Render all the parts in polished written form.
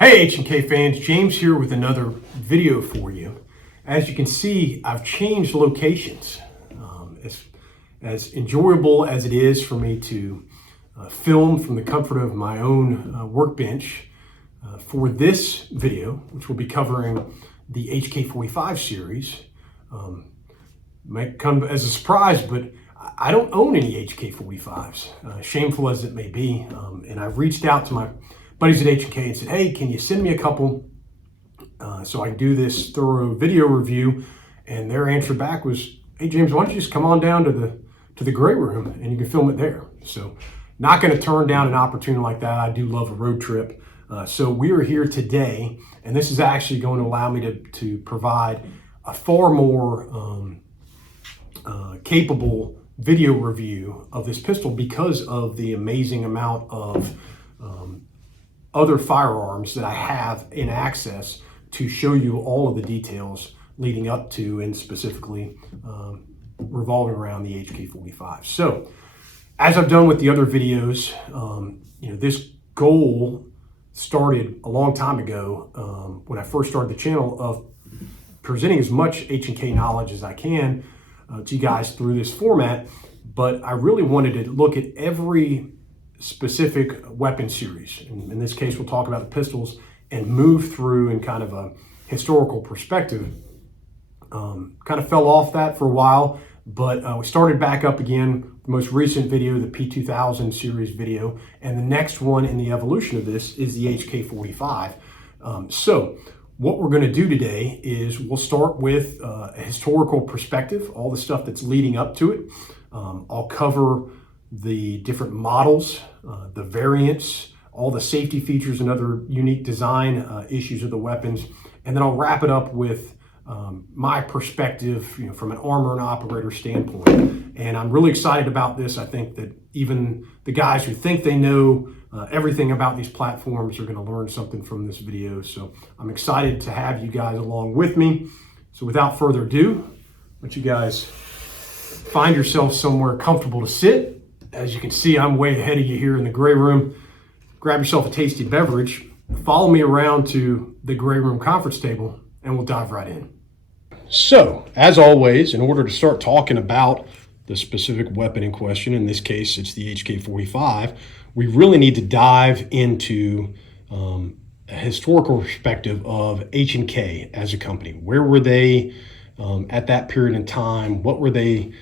Hey H&K fans, James here with another video for you. As you can see, I've changed locations. As enjoyable as it is for me to film from the comfort of my own workbench, for this video, which will be covering the HK45 series, might come as a surprise, but I don't own any HK45s, shameful as it may be. And I've reached out to my buddies at H&K and said, hey, can you send me a couple so I can do this thorough video review? And their answer back was, hey James, why don't you just come on down to the gray room and you can film it there. So not going to turn down an opportunity like that. I do love a road trip. So we are here today, and this is actually going to allow me to provide a far more capable video review of this pistol because of the amazing amount of other firearms that I have in access to show you all of the details leading up to and specifically revolving around the HK45. So as I've done with the other videos, this goal started a long time ago when I first started the channel of presenting as much H&K knowledge as I can to you guys through this format, but I really wanted to look at every specific weapon series. In this case, we'll talk about the pistols and move through in kind of a historical perspective. Kind of fell off that for a while, but we started back up again. The most recent video, the P2000 series video, and the next one in the evolution of this is the HK45. So what we're going to do today is we'll start with a historical perspective, all the stuff that's leading up to it. I'll cover the different models, the variants, all the safety features and other unique design issues of the weapons. And then I'll wrap it up with my perspective, from an armor and operator standpoint. And I'm really excited about this. I think that even the guys who think they know everything about these platforms are going to learn something from this video. So I'm excited to have you guys along with me. So without further ado, let you guys find yourself somewhere comfortable to sit. As you can see, I'm way ahead of you here in the gray room. Grab yourself a tasty beverage, follow me around to the gray room conference table, and we'll dive right in. So, as always, in order to start talking about the specific weapon in question, in this case, it's the HK45, we really need to dive into a historical perspective of H&K as a company. Where were they at that period in time? What were they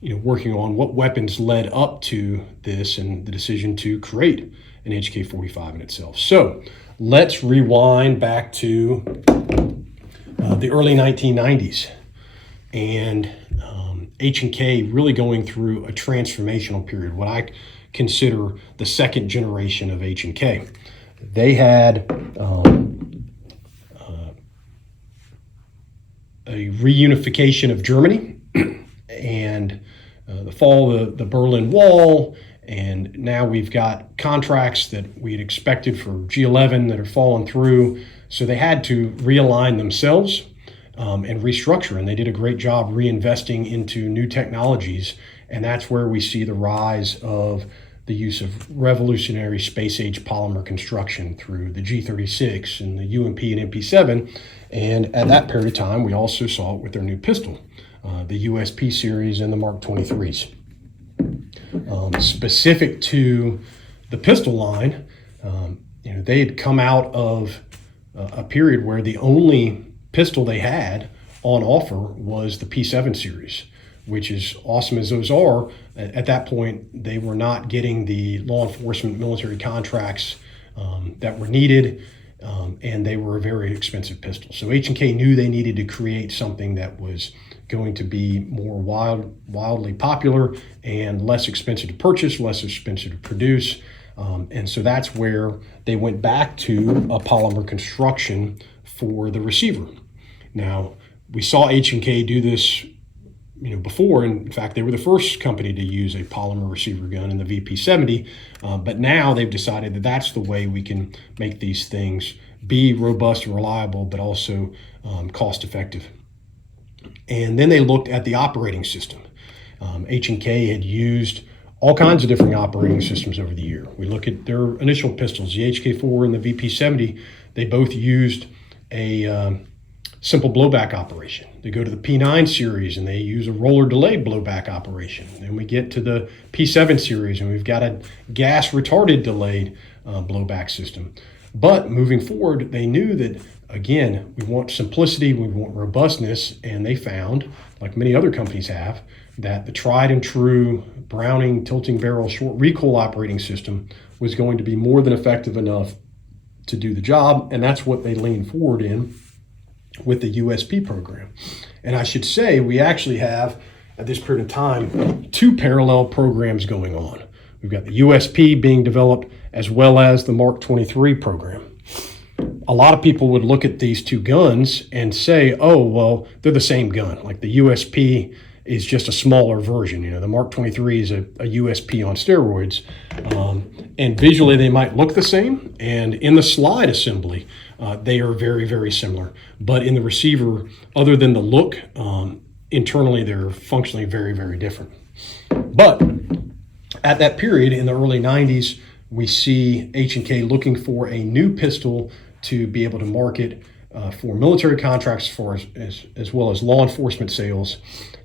working on? What weapons led up to this and the decision to create an HK45 in itself? So let's rewind back to the early 1990s and H&K really going through a transformational period, what I consider the second generation of H&K. They had a reunification of Germany and the fall of the Berlin Wall, and now we've got contracts that we had expected for G11 that are falling through. So they had to realign themselves and restructure, and they did a great job reinvesting into new technologies, and that's where we see the rise of the use of revolutionary space-age polymer construction through the G36 and the UMP and MP7, and at that period of time, we also saw it with their new pistol. The USP series and the Mark 23s. Specific to the pistol line, they had come out of a period where the only pistol they had on offer was the P7 series, which is awesome as those are. At that point, they were not getting the law enforcement military contracts that were needed, and they were a very expensive pistol. So H&K knew they needed to create something that was going to be more wildly popular and less expensive to purchase, less expensive to produce. And so that's where they went back to a polymer construction for the receiver. Now, we saw H&K do this before. In fact, they were the first company to use a polymer receiver gun in the VP70, but now they've decided that that's the way we can make these things be robust and reliable, but also cost effective. And then they looked at the operating system. H&K had used all kinds of different operating systems over the year. We look at their initial pistols, the HK4 and the VP70. They both used a simple blowback operation. They go to the P9 series and they use a roller delayed blowback operation. Then we get to the P7 series and we've got a gas retarded delayed blowback system. But moving forward, they knew that, again, we want simplicity, we want robustness, and they found, like many other companies have, that the tried and true Browning tilting barrel short recoil operating system was going to be more than effective enough to do the job, and that's what they leaned forward in with the USP program. And I should say, we actually have, at this period of time, 2 parallel programs going on. We've got the USP being developed as well as the Mark 23 program. A lot of people would look at these 2 guns and say, oh, well, they're the same gun. Like the USP is just a smaller version. You know, the Mark 23 is a USP on steroids. And visually they might look the same. And in the slide assembly, they are very, very similar. But in the receiver, other than the look, internally they're functionally very, very different. But at that period in the early 90s, we see H&K looking for a new pistol to be able to market for military contracts as well as law enforcement sales.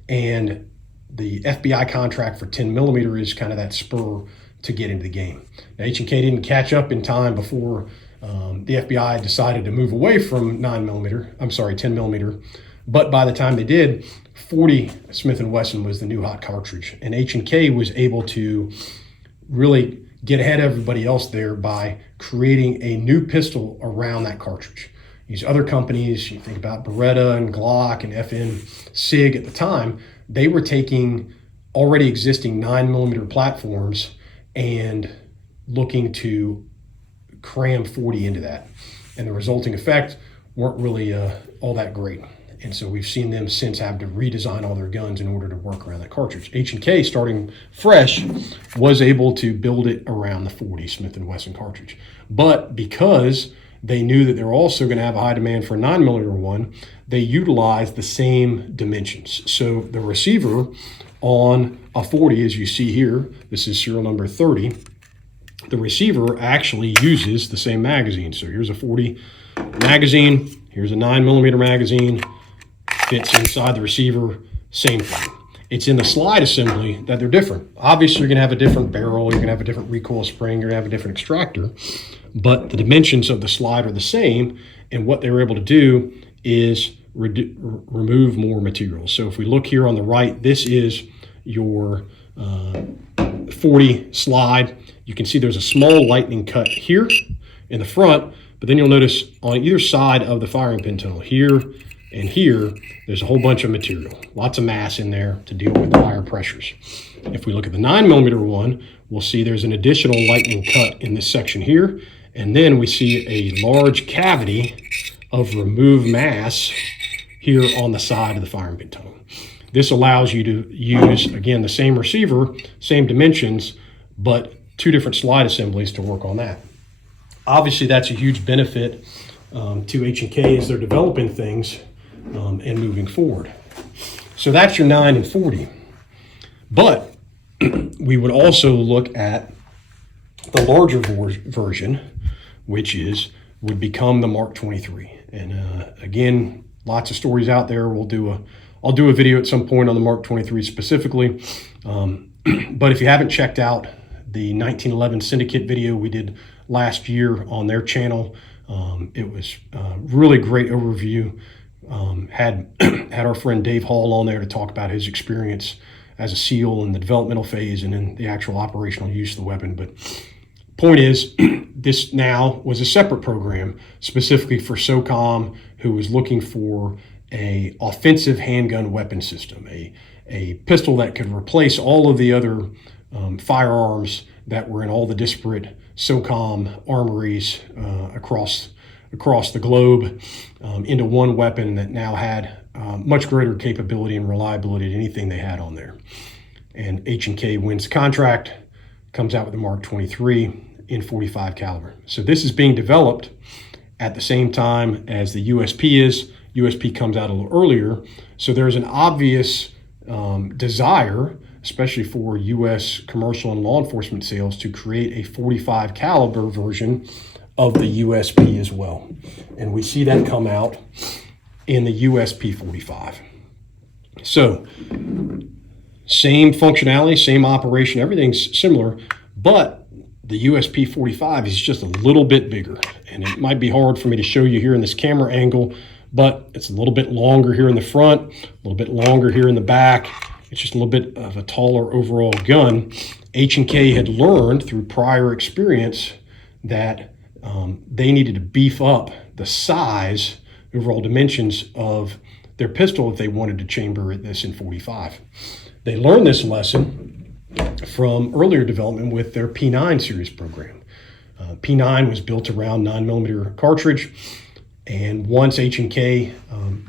And the FBI contract for 10 millimeter is kind of that spur to get into the game. Now, H&K didn't catch up in time before the FBI decided to move away from 10 millimeter. But by the time they did, 40 Smith & Wesson was the new hot cartridge. And H&K was able to really get ahead of everybody else there by creating a new pistol around that cartridge. These other companies, you think about Beretta and Glock and FN SIG at the time, they were taking already existing 9 millimeter platforms and looking to cram 40 into that. And the resulting effect weren't really all that great. And so we've seen them since have to redesign all their guns in order to work around that cartridge. H&K, starting fresh, was able to build it around the 40 Smith & Wesson cartridge. But because they knew that they were also going to have a high demand for a 9 millimeter one, they utilized the same dimensions. So the receiver on a 40, as you see here, this is serial number 30, the receiver actually uses the same magazine. So here's a 40 magazine, here's a 9 millimeter magazine, fits inside the receiver, same thing. It's in the slide assembly that they're different. Obviously, you're going to have a different barrel, you're going to have a different recoil spring, you're going to have a different extractor, but the dimensions of the slide are the same, and what they were able to do is remove more material. So if we look here on the right, this is your 40 slide. You can see there's a small lightning cut here in the front, but then you'll notice on either side of the firing pin tunnel, here and here, there's a whole bunch of material, lots of mass in there to deal with the higher pressures. If we look at the 9 millimeter one, we'll see there's an additional lightning cut in this section here, and then we see a large cavity of removed mass here on the side of the firing pin tunnel. This allows you to use, again, the same receiver, same dimensions, but 2 different slide assemblies to work on that. Obviously, that's a huge benefit to H&K as they're developing things and moving forward. So that's your 9 and 40. But we would also look at the larger version, which would become the Mark 23. And again, lots of stories out there. I'll do a video at some point on the Mark 23 specifically. But if you haven't checked out the 1911 Syndicate video we did last year on their channel, it was a really great overview. Had our friend Dave Hall on there to talk about his experience as a SEAL in the developmental phase and in the actual operational use of the weapon. But point is, this now was a separate program specifically for SOCOM, who was looking for a offensive handgun weapon system, a pistol that could replace all of the other firearms that were in all the disparate SOCOM armories across the globe into one weapon that now had much greater capability and reliability than anything they had on there. And H&K wins the contract, comes out with the Mark 23 in .45 caliber. So this is being developed at the same time as the USP is. USP comes out a little earlier. So there's an obvious desire especially for U.S. commercial and law enforcement sales, to create a 45 caliber version of the USP as well. And we see that come out in the USP 45. So same functionality, same operation, everything's similar, but the USP 45 is just a little bit bigger. And it might be hard for me to show you here in this camera angle, but it's a little bit longer here in the front, a little bit longer here in the back. It's just a little bit of a taller overall gun. H&K had learned through prior experience that they needed to beef up the size, overall dimensions of their pistol if they wanted to chamber this in 45. They learned this lesson from earlier development with their P9 series program. P9 was built around 9mm cartridge, and once H&K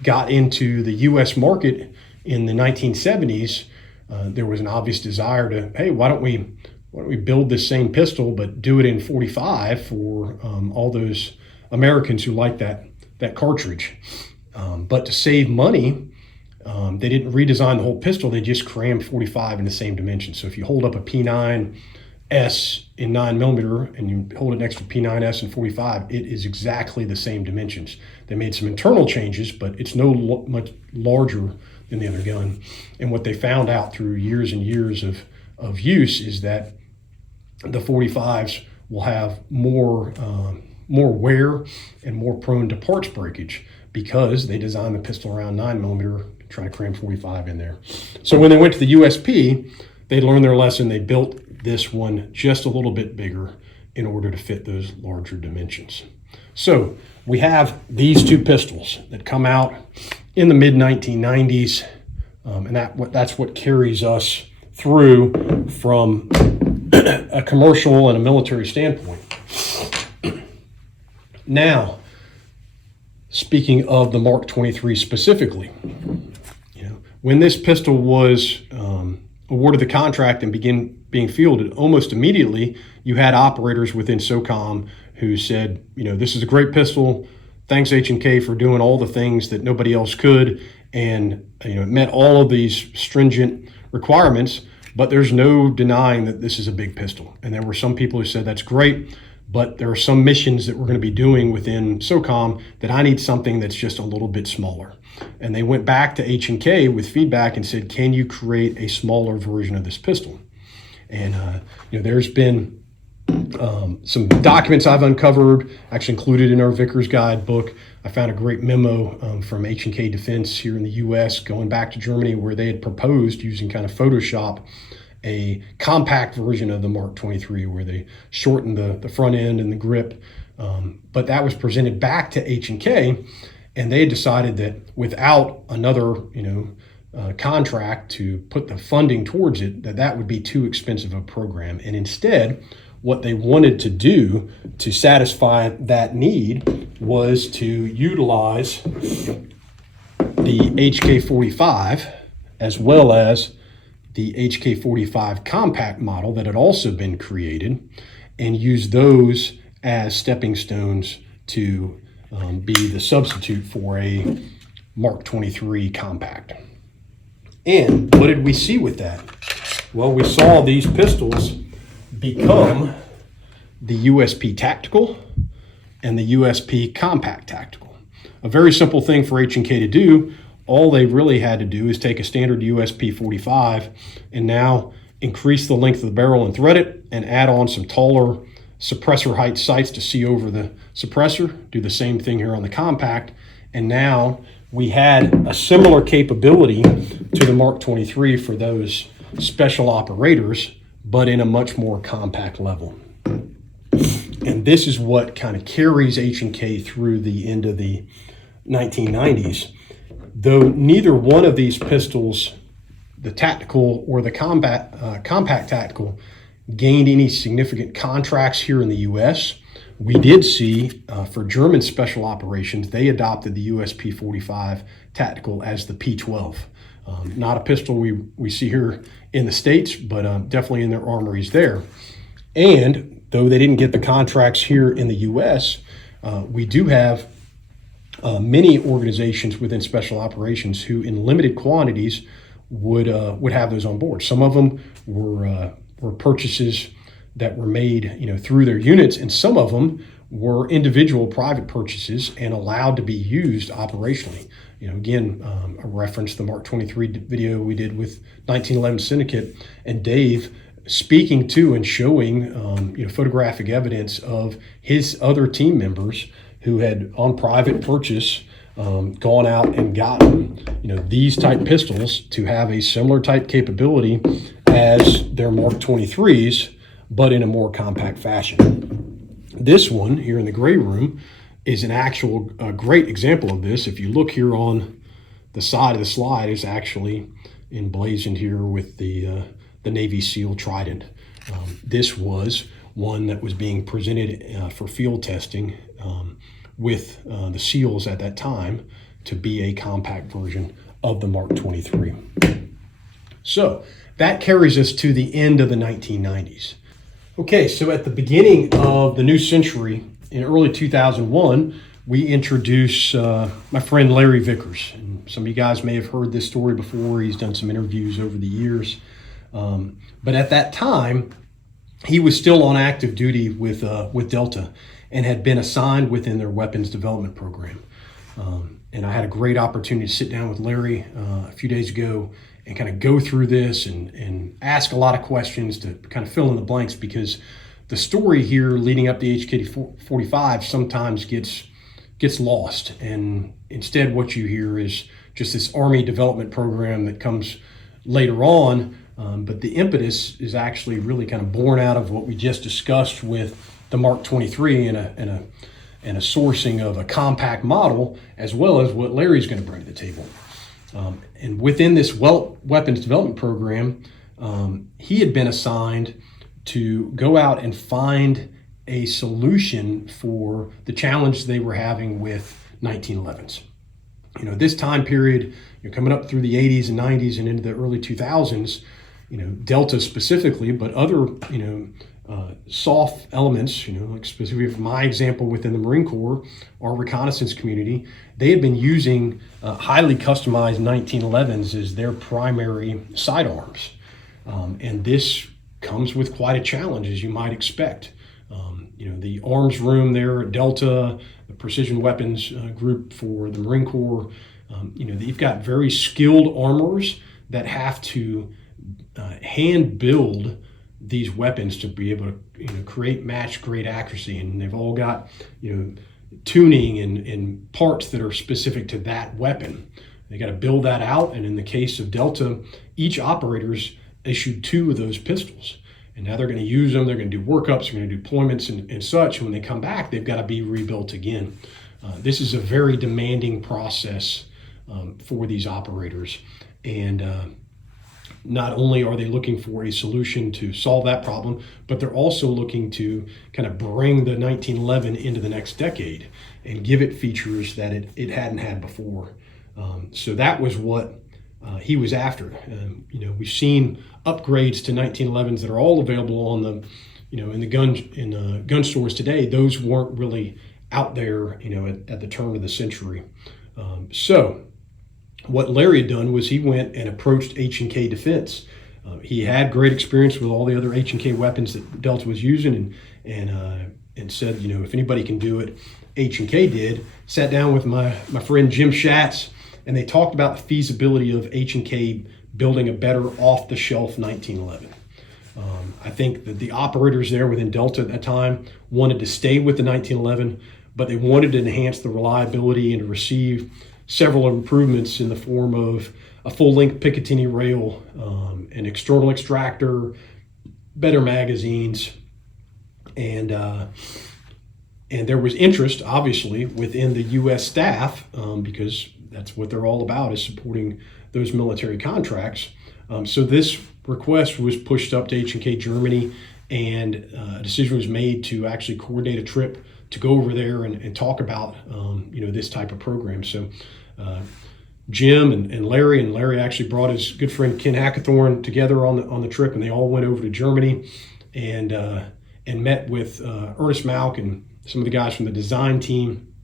got into the U.S. market in the 1970s, there was an obvious desire to, hey, why don't we build this same pistol but do it in 45 for all those Americans who like that cartridge. But to save money, they didn't redesign the whole pistol. They just crammed 45 in the same dimension. So if you hold up a P9S in 9mm and you hold it next to P9S in 45, it is exactly the same dimensions. They made some internal changes, but it's much larger than the other gun. And what they found out through years and years of use is that the 45s will have more wear and more prone to parts breakage because they designed the pistol around 9mm, trying to cram 45 in there. So when they went to the USP, they learned their lesson. They built this one just a little bit bigger in order to fit those larger dimensions. So we have these two pistols that come out in the mid-1990s, and that's what carries us through from a commercial and a military standpoint. Now, speaking of the Mark 23 specifically, when this pistol was awarded the contract and began being fielded, almost immediately you had operators within SOCOM who said, this is a great pistol. Thanks H&K for doing all the things that nobody else could, and it met all of these stringent requirements. But there's no denying that this is a big pistol. And there were some people who said that's great, but there are some missions that we're going to be doing within SOCOM that I need something that's just a little bit smaller. And they went back to H&K with feedback and said, can you create a smaller version of this pistol? And there's been some documents I've uncovered, actually included in our Vickers Guide book. I found a great memo from H&K Defense here in the U.S. going back to Germany, where they had proposed using kind of Photoshop a compact version of the Mark 23, where they shortened the front end and the grip. But that was presented back to H&K, and they decided that without another contract to put the funding towards it, that would be too expensive a program. And instead, what they wanted to do to satisfy that need was to utilize the HK45 as well as the HK45 compact model that had also been created, and use those as stepping stones to be the substitute for a Mark 23 compact. And what did we see with that? Well, we saw these pistols become the USP Tactical and the USP Compact Tactical. A very simple thing for H&K to do. All they really had to do is take a standard USP 45 and now increase the length of the barrel and thread it, and add on some taller suppressor height sights to see over the suppressor. Do the same thing here on the compact, and now we had a similar capability to the Mark 23 for those special operators, but in a much more compact level. And this is what kind of carries H&K through the end of the 1990s. Though neither one of these pistols, the tactical or the compact tactical, gained any significant contracts here in the U.S., we did see for German special operations, they adopted the USP 45 tactical as the P12. Not a pistol we see here in the States, but definitely in their armories there. And though they didn't get the contracts here in the U.S., we do have many organizations within special operations who in limited quantities would have those on board. Some of them were purchases that were made, through their units, and some of them were individual private purchases and allowed to be used operationally. Again, I referenced the Mark 23 video we did with 1911 Syndicate, and Dave speaking to and showing photographic evidence of his other team members who had, on private purchase, gone out and gotten these type pistols to have a similar type capability as their Mark 23s, but in a more compact fashion. This one here in the gray room is an actual great example of this. If you look here on the side of the slide, it's actually emblazoned here with the Navy SEAL Trident. This was one that was being presented for field testing with the SEALs at that time to be a compact version of the Mark 23. So that carries us to the end of the 1990s. Okay, so at the beginning of the new century, in early 2001, we introduced my friend Larry Vickers. And some of you guys may have heard this story before. He's done some interviews over the years. But at that time, he was still on active duty with Delta and had been assigned within their weapons development program. And I had a great opportunity to sit down with Larry a few days ago and kind of go through this and ask a lot of questions to kind of fill in the blanks, because the story here leading up to HK45 sometimes gets lost. And instead what you hear is just this Army development program that comes later on. But the impetus is actually really kind of born out of what we just discussed with the Mark 23 and a sourcing of a compact model, as well as what Larry's going to bring to the table. And within this weapons development program, he had been assigned to go out and find a solution for the challenge they were having with 1911s. This time period, coming up through the 80s and 90s and into the early 2000s, Delta specifically, but other, soft elements, like specifically for my example within the Marine Corps, our reconnaissance community, they had been using highly customized 1911s as their primary sidearms. And this comes with quite a challenge, as you might expect. The arms room there at Delta, the precision weapons group for the Marine Corps, you've got very skilled armorers that have to hand build these weapons to be able to create match grade accuracy, and they've all got tuning and parts that are specific to that weapon. They got to build that out, and in the case of Delta, each operator's issued 2 of those pistols, and now they're going to use them. They're going to do workups, they're going to do deployments and such. And when they come back, they've got to be rebuilt again. This is a very demanding process for these operators, and not only are they looking for a solution to solve that problem, but they're also looking to kind of bring the 1911 into the next decade and give it features that it hadn't had before. So that was what he was after. We've seen upgrades to 1911s that are all available on the, in the gun stores today. Those weren't really out there, at the turn of the century. So what Larry had done was he went and approached H&K Defense. He had great experience with all the other H&K weapons that Delta was using, and said, if anybody can do it, H&K did. Sat down with my friend Jim Schatz, and they talked about the feasibility of H&K building a better off-the-shelf 1911. I think that the operators there within Delta at that time wanted to stay with the 1911, but they wanted to enhance the reliability and to receive several improvements in the form of a full-length Picatinny rail, an external extractor, better magazines, and there was interest, obviously, within the U.S. staff, because that's what they're all about, is supporting those military contracts. So this request was pushed up to H&K Germany, and a decision was made to actually coordinate a trip to go over there and talk about this type of program. So Jim and Larry actually brought his good friend Ken Hackathorn together on the trip, and they all went over to Germany and met with Ernest Malk and some of the guys from the design team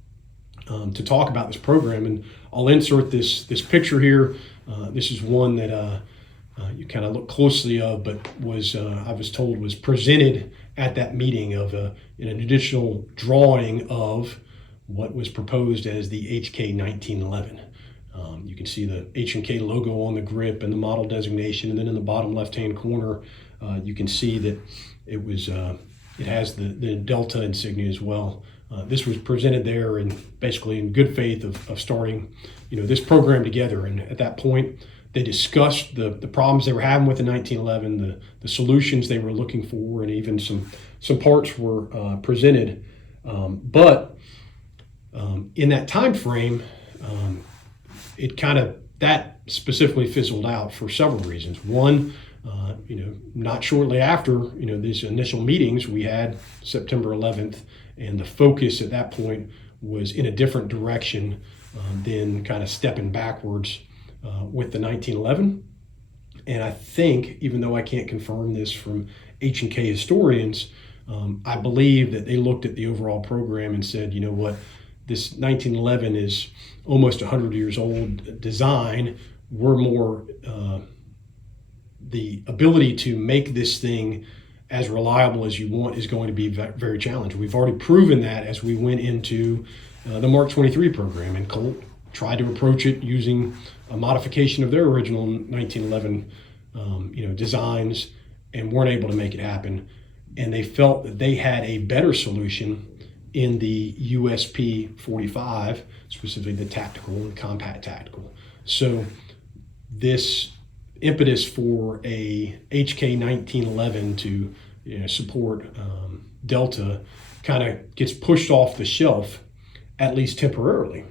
to talk about this program. And I'll insert this picture here. This is one that you kind of look closely of, but was I was told was presented at that meeting of an additional drawing of what was proposed as the HK1911. You can see the H&K logo on the grip and the model designation, and then in the bottom left-hand corner, you can see that it was it has the Delta insignia as well. This was presented there, and basically in good faith of starting, this program together. And at that point, they discussed the problems they were having with the 1911, the solutions they were looking for, and even some parts were presented. But in that time frame, it that specifically fizzled out for several reasons. One, not shortly after, these initial meetings, we had September 11th, and the focus at that point was in a different direction than kind of stepping backwards with the 1911. And I think, even though I can't confirm this from H&K historians, I believe that they looked at the overall program and said, you know what, this 1911 is almost 100 years old design. We're more, the ability to make this thing as reliable as you want is going to be very challenging. We've already proven that as we went into the Mark 23 program, and Koch tried to approach it using a modification of their original 1911 designs, and weren't able to make it happen. And they felt that they had a better solution in the USP45, specifically the tactical and compact tactical. So this impetus for a HK 1911 to support Delta kind of gets pushed off the shelf, at least temporarily.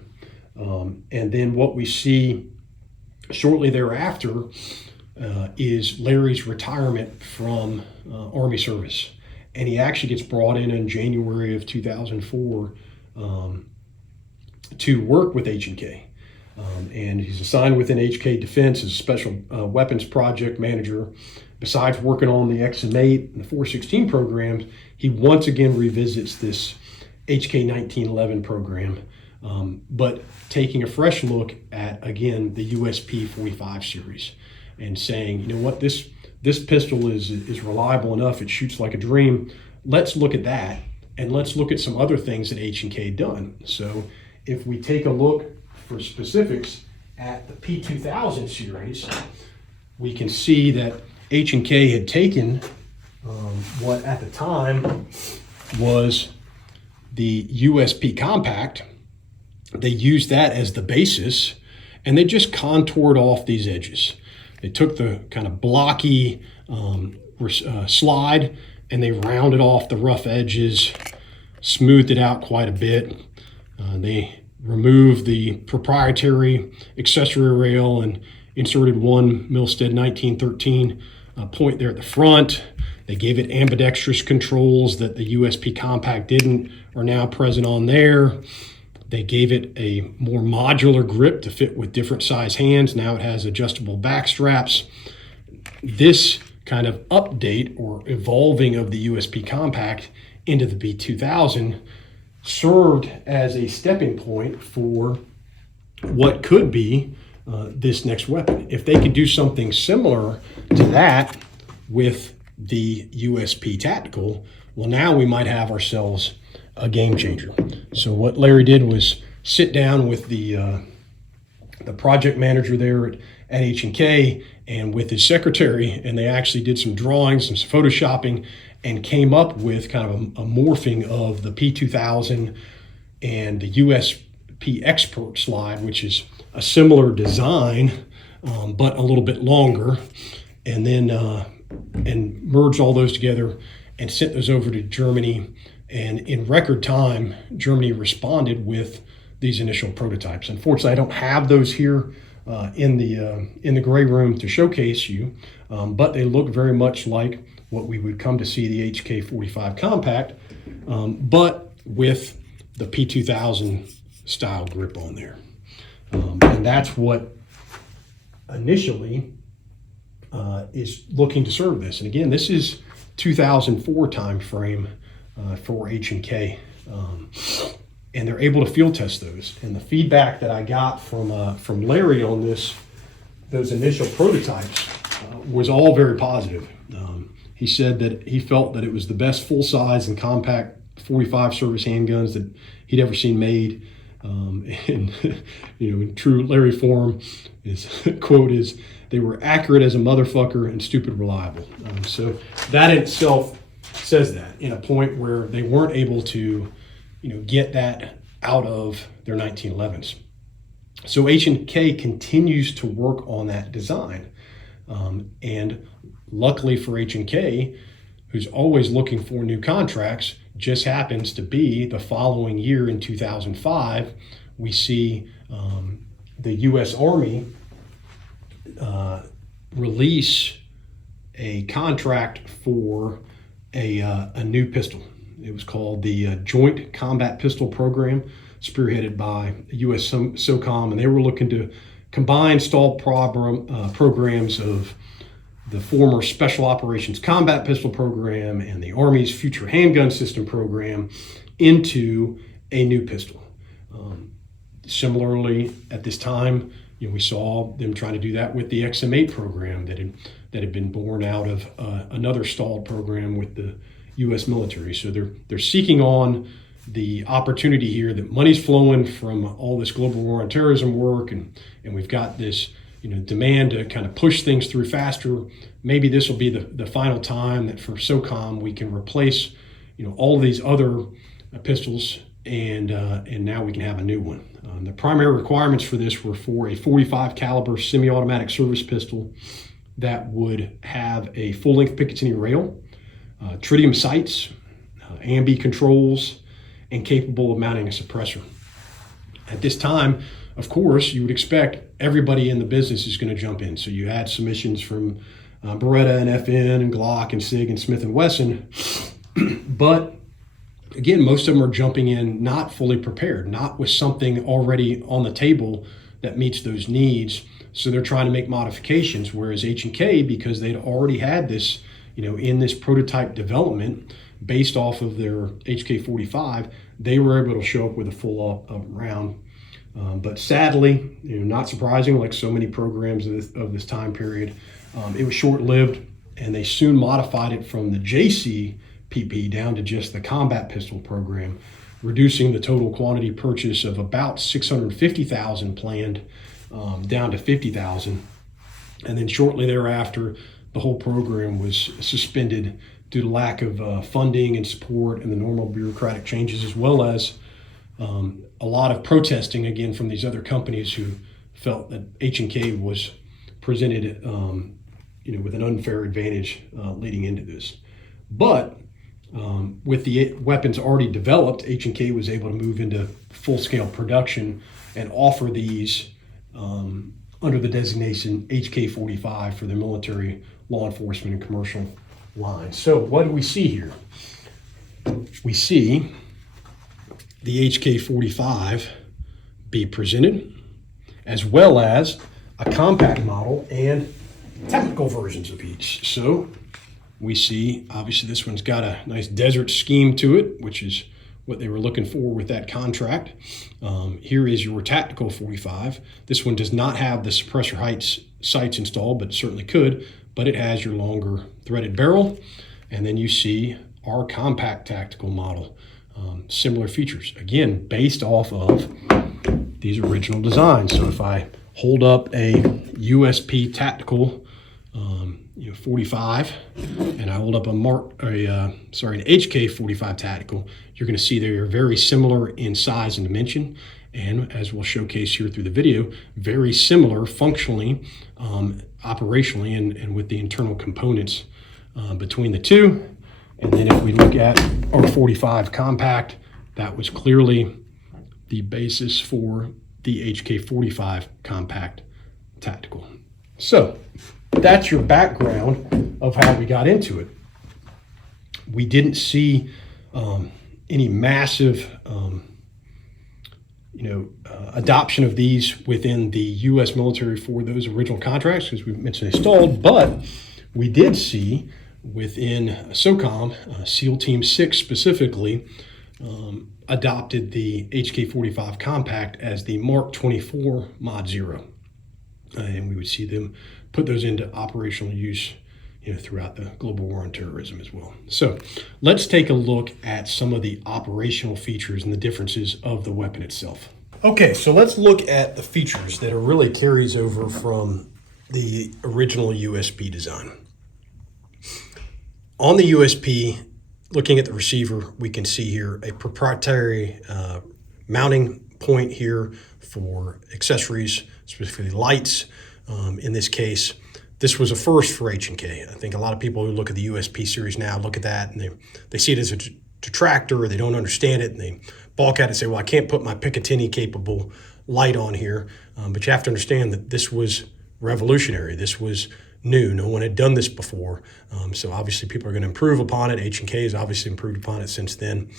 And then what we see shortly thereafter is Larry's retirement from Army service. And he actually gets brought in January of 2004 to work with H&K. And he's assigned within HK Defense as a special weapons project manager. Besides working on the XM8 and the 416 programs, he once again revisits this HK 1911 program, but taking a fresh look at, again, the HK45 series and saying, you know what, this pistol is reliable enough, it shoots like a dream. Let's look at that, and let's look at some other things that H&K done. So if we take a look for specifics at the P2000 series, we can see that H&K had taken what at the time was the USP Compact. They used that as the basis, and they just contoured off these edges. They took the kind of blocky slide, and they rounded off the rough edges, smoothed it out quite a bit. They removed the proprietary accessory rail and inserted one Milstead 1913 point there at the front. They gave it ambidextrous controls that the USP Compact didn't, are now present on there. They gave it a more modular grip to fit with different size hands. Now it has adjustable back straps. This kind of update or evolving of the USP Compact into the P2000 served as a stepping point for what could be this next weapon. If they could do something similar to that with the USP Tactical, well, now we might have ourselves a game changer. So what Larry did was sit down with the project manager there at H&K and with his secretary, and they actually did some drawings and some photoshopping and came up with kind of a morphing of the P2000 and the USP Expert slide, which is a similar design, but a little bit longer, and then and merged all those together and sent those over to Germany. And in record time, Germany responded with these initial prototypes. Unfortunately, I don't have those here in the gray room to showcase you, but they look very much like what we would come to see the HK45 Compact, but with the P2000 style grip on there. And that's what initially is looking to serve this. And again, this is 2004 time frame for H&K, and they're able to field test those. And the feedback that I got from Larry on this those initial prototypes was all very positive. He said that he felt that it was the best full-size and compact 45 service handguns that he'd ever seen made. And in true Larry form, his quote is, "They were accurate as a motherfucker and stupid reliable." So that in itself says that, in a point where they weren't able to, get that out of their 1911s. So H&K continues to work on that design. And luckily for H&K, who's always looking for new contracts, just happens to be the following year in 2005, we see the U.S. Army release a contract for a new pistol. It was called the Joint Combat Pistol Program, spearheaded by U.S. SOCOM, and they were looking to combine stalled programs of the former Special Operations Combat Pistol Program and the Army's Future Handgun System Program into a new pistol. Similarly, at this time, we saw them trying to do that with the XM8 program that had been born out of another stalled program with the U.S. military. So they're seeking on the opportunity here that money's flowing from all this global war on terrorism work, and we've got this demand to kind of push things through faster. Maybe this will be the final time that for SOCOM we can replace all of these other pistols, and now we can have a new one. The primary requirements for this were for a 45 caliber semi-automatic service pistol that would have a full-length Picatinny rail, tritium sights, ambi controls, and capable of mounting a suppressor. At this time, of course, you would expect everybody in the business is going to jump in. So you had submissions from Beretta and FN and Glock and SIG and Smith & Wesson, but again, most of them are jumping in not fully prepared, not with something already on the table that meets those needs. So they're trying to make modifications, whereas H&K, because they'd already had this, in this prototype development based off of their HK45, they were able to show up with a full round. But sadly, not surprising, like so many programs of this time period, it was short-lived, and they soon modified it from the JCPP down to just the combat pistol program, reducing the total quantity purchase of about 650,000 planned down to 50,000. And then shortly thereafter, the whole program was suspended due to lack of funding and support and the normal bureaucratic changes, as well as a lot of protesting again from these other companies who felt that H&K was presented with an unfair advantage leading into this. But with the weapons already developed, H&K was able to move into full-scale production and offer these under the designation HK45 for the military, law enforcement, and commercial lines. So what do we see here? We see the HK45 be presented, as well as a compact model and technical versions of each. So we see, obviously this one's got a nice desert scheme to it, which is what they were looking for with that contract. Here is your tactical 45. This one does not have the suppressor sights installed, but certainly could, but it has your longer threaded barrel. And then you see our compact tactical model. Similar features, again, based off of these original designs. So if I hold up a USP tactical 45, and I hold up an HK45 tactical, you're going to see they are very similar in size and dimension, and as we'll showcase here through the video, very similar functionally, operationally, and with the internal components between the two. And then if we look at our 45 compact, that was clearly the basis for the HK45 compact tactical. So that's your background of how we got into it. We didn't see any massive adoption of these within the U.S. military for those original contracts, because we mentioned they stalled, but we did see within SOCOM, SEAL Team 6 specifically, adopted the HK45 compact as the Mark 24 Mod 0. and we would see them put those into operational use, throughout the global war on terrorism as well. So let's take a look at some of the operational features and the differences of the weapon itself. Okay, so let's look at the features that are really carries over from the original USP design. On the USP, looking at the receiver, we can see here a proprietary mounting point here for accessories, specifically lights. In this case, this was a first for H&K. I think a lot of people who look at the USP series now look at that and they see it as a detractor, or they don't understand it, and they balk at it and say, well, I can't put my Picatinny capable light on here. But you have to understand that this was revolutionary. This was new. No one had done this before. So obviously people are going to improve upon it. H&K has obviously improved upon it since then.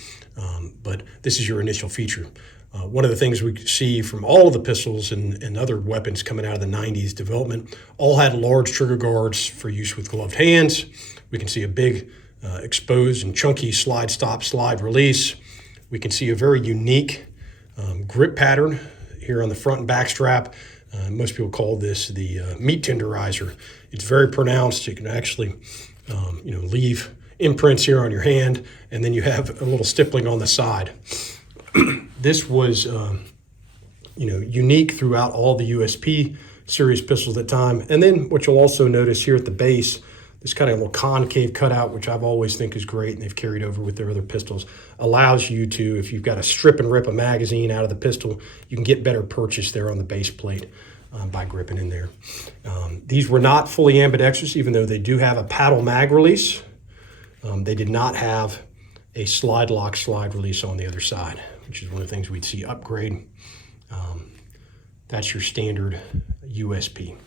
But this is your initial feature. One of the things we see from all of the pistols and other weapons coming out of the 90s development all had large trigger guards for use with gloved hands. We can see a big exposed and chunky slide stop, slide release. We can see a very unique grip pattern here on the front and back strap. Most people call this the meat tenderizer. It's very pronounced. You can actually leave imprints here on your hand, and then you have a little stippling on the side. This was unique throughout all the USP series pistols at the time. And then what you'll also notice here at the base, this kind of little concave cutout, which I've always think is great, and they've carried over with their other pistols, allows you to, if you've got to strip and rip a magazine out of the pistol, you can get better purchase there on the base plate by gripping in there. These were not fully ambidextrous, even though they do have a paddle mag release. They did not have a slide lock slide release on the other side, which is one of the things we'd see upgrade. That's your standard USP.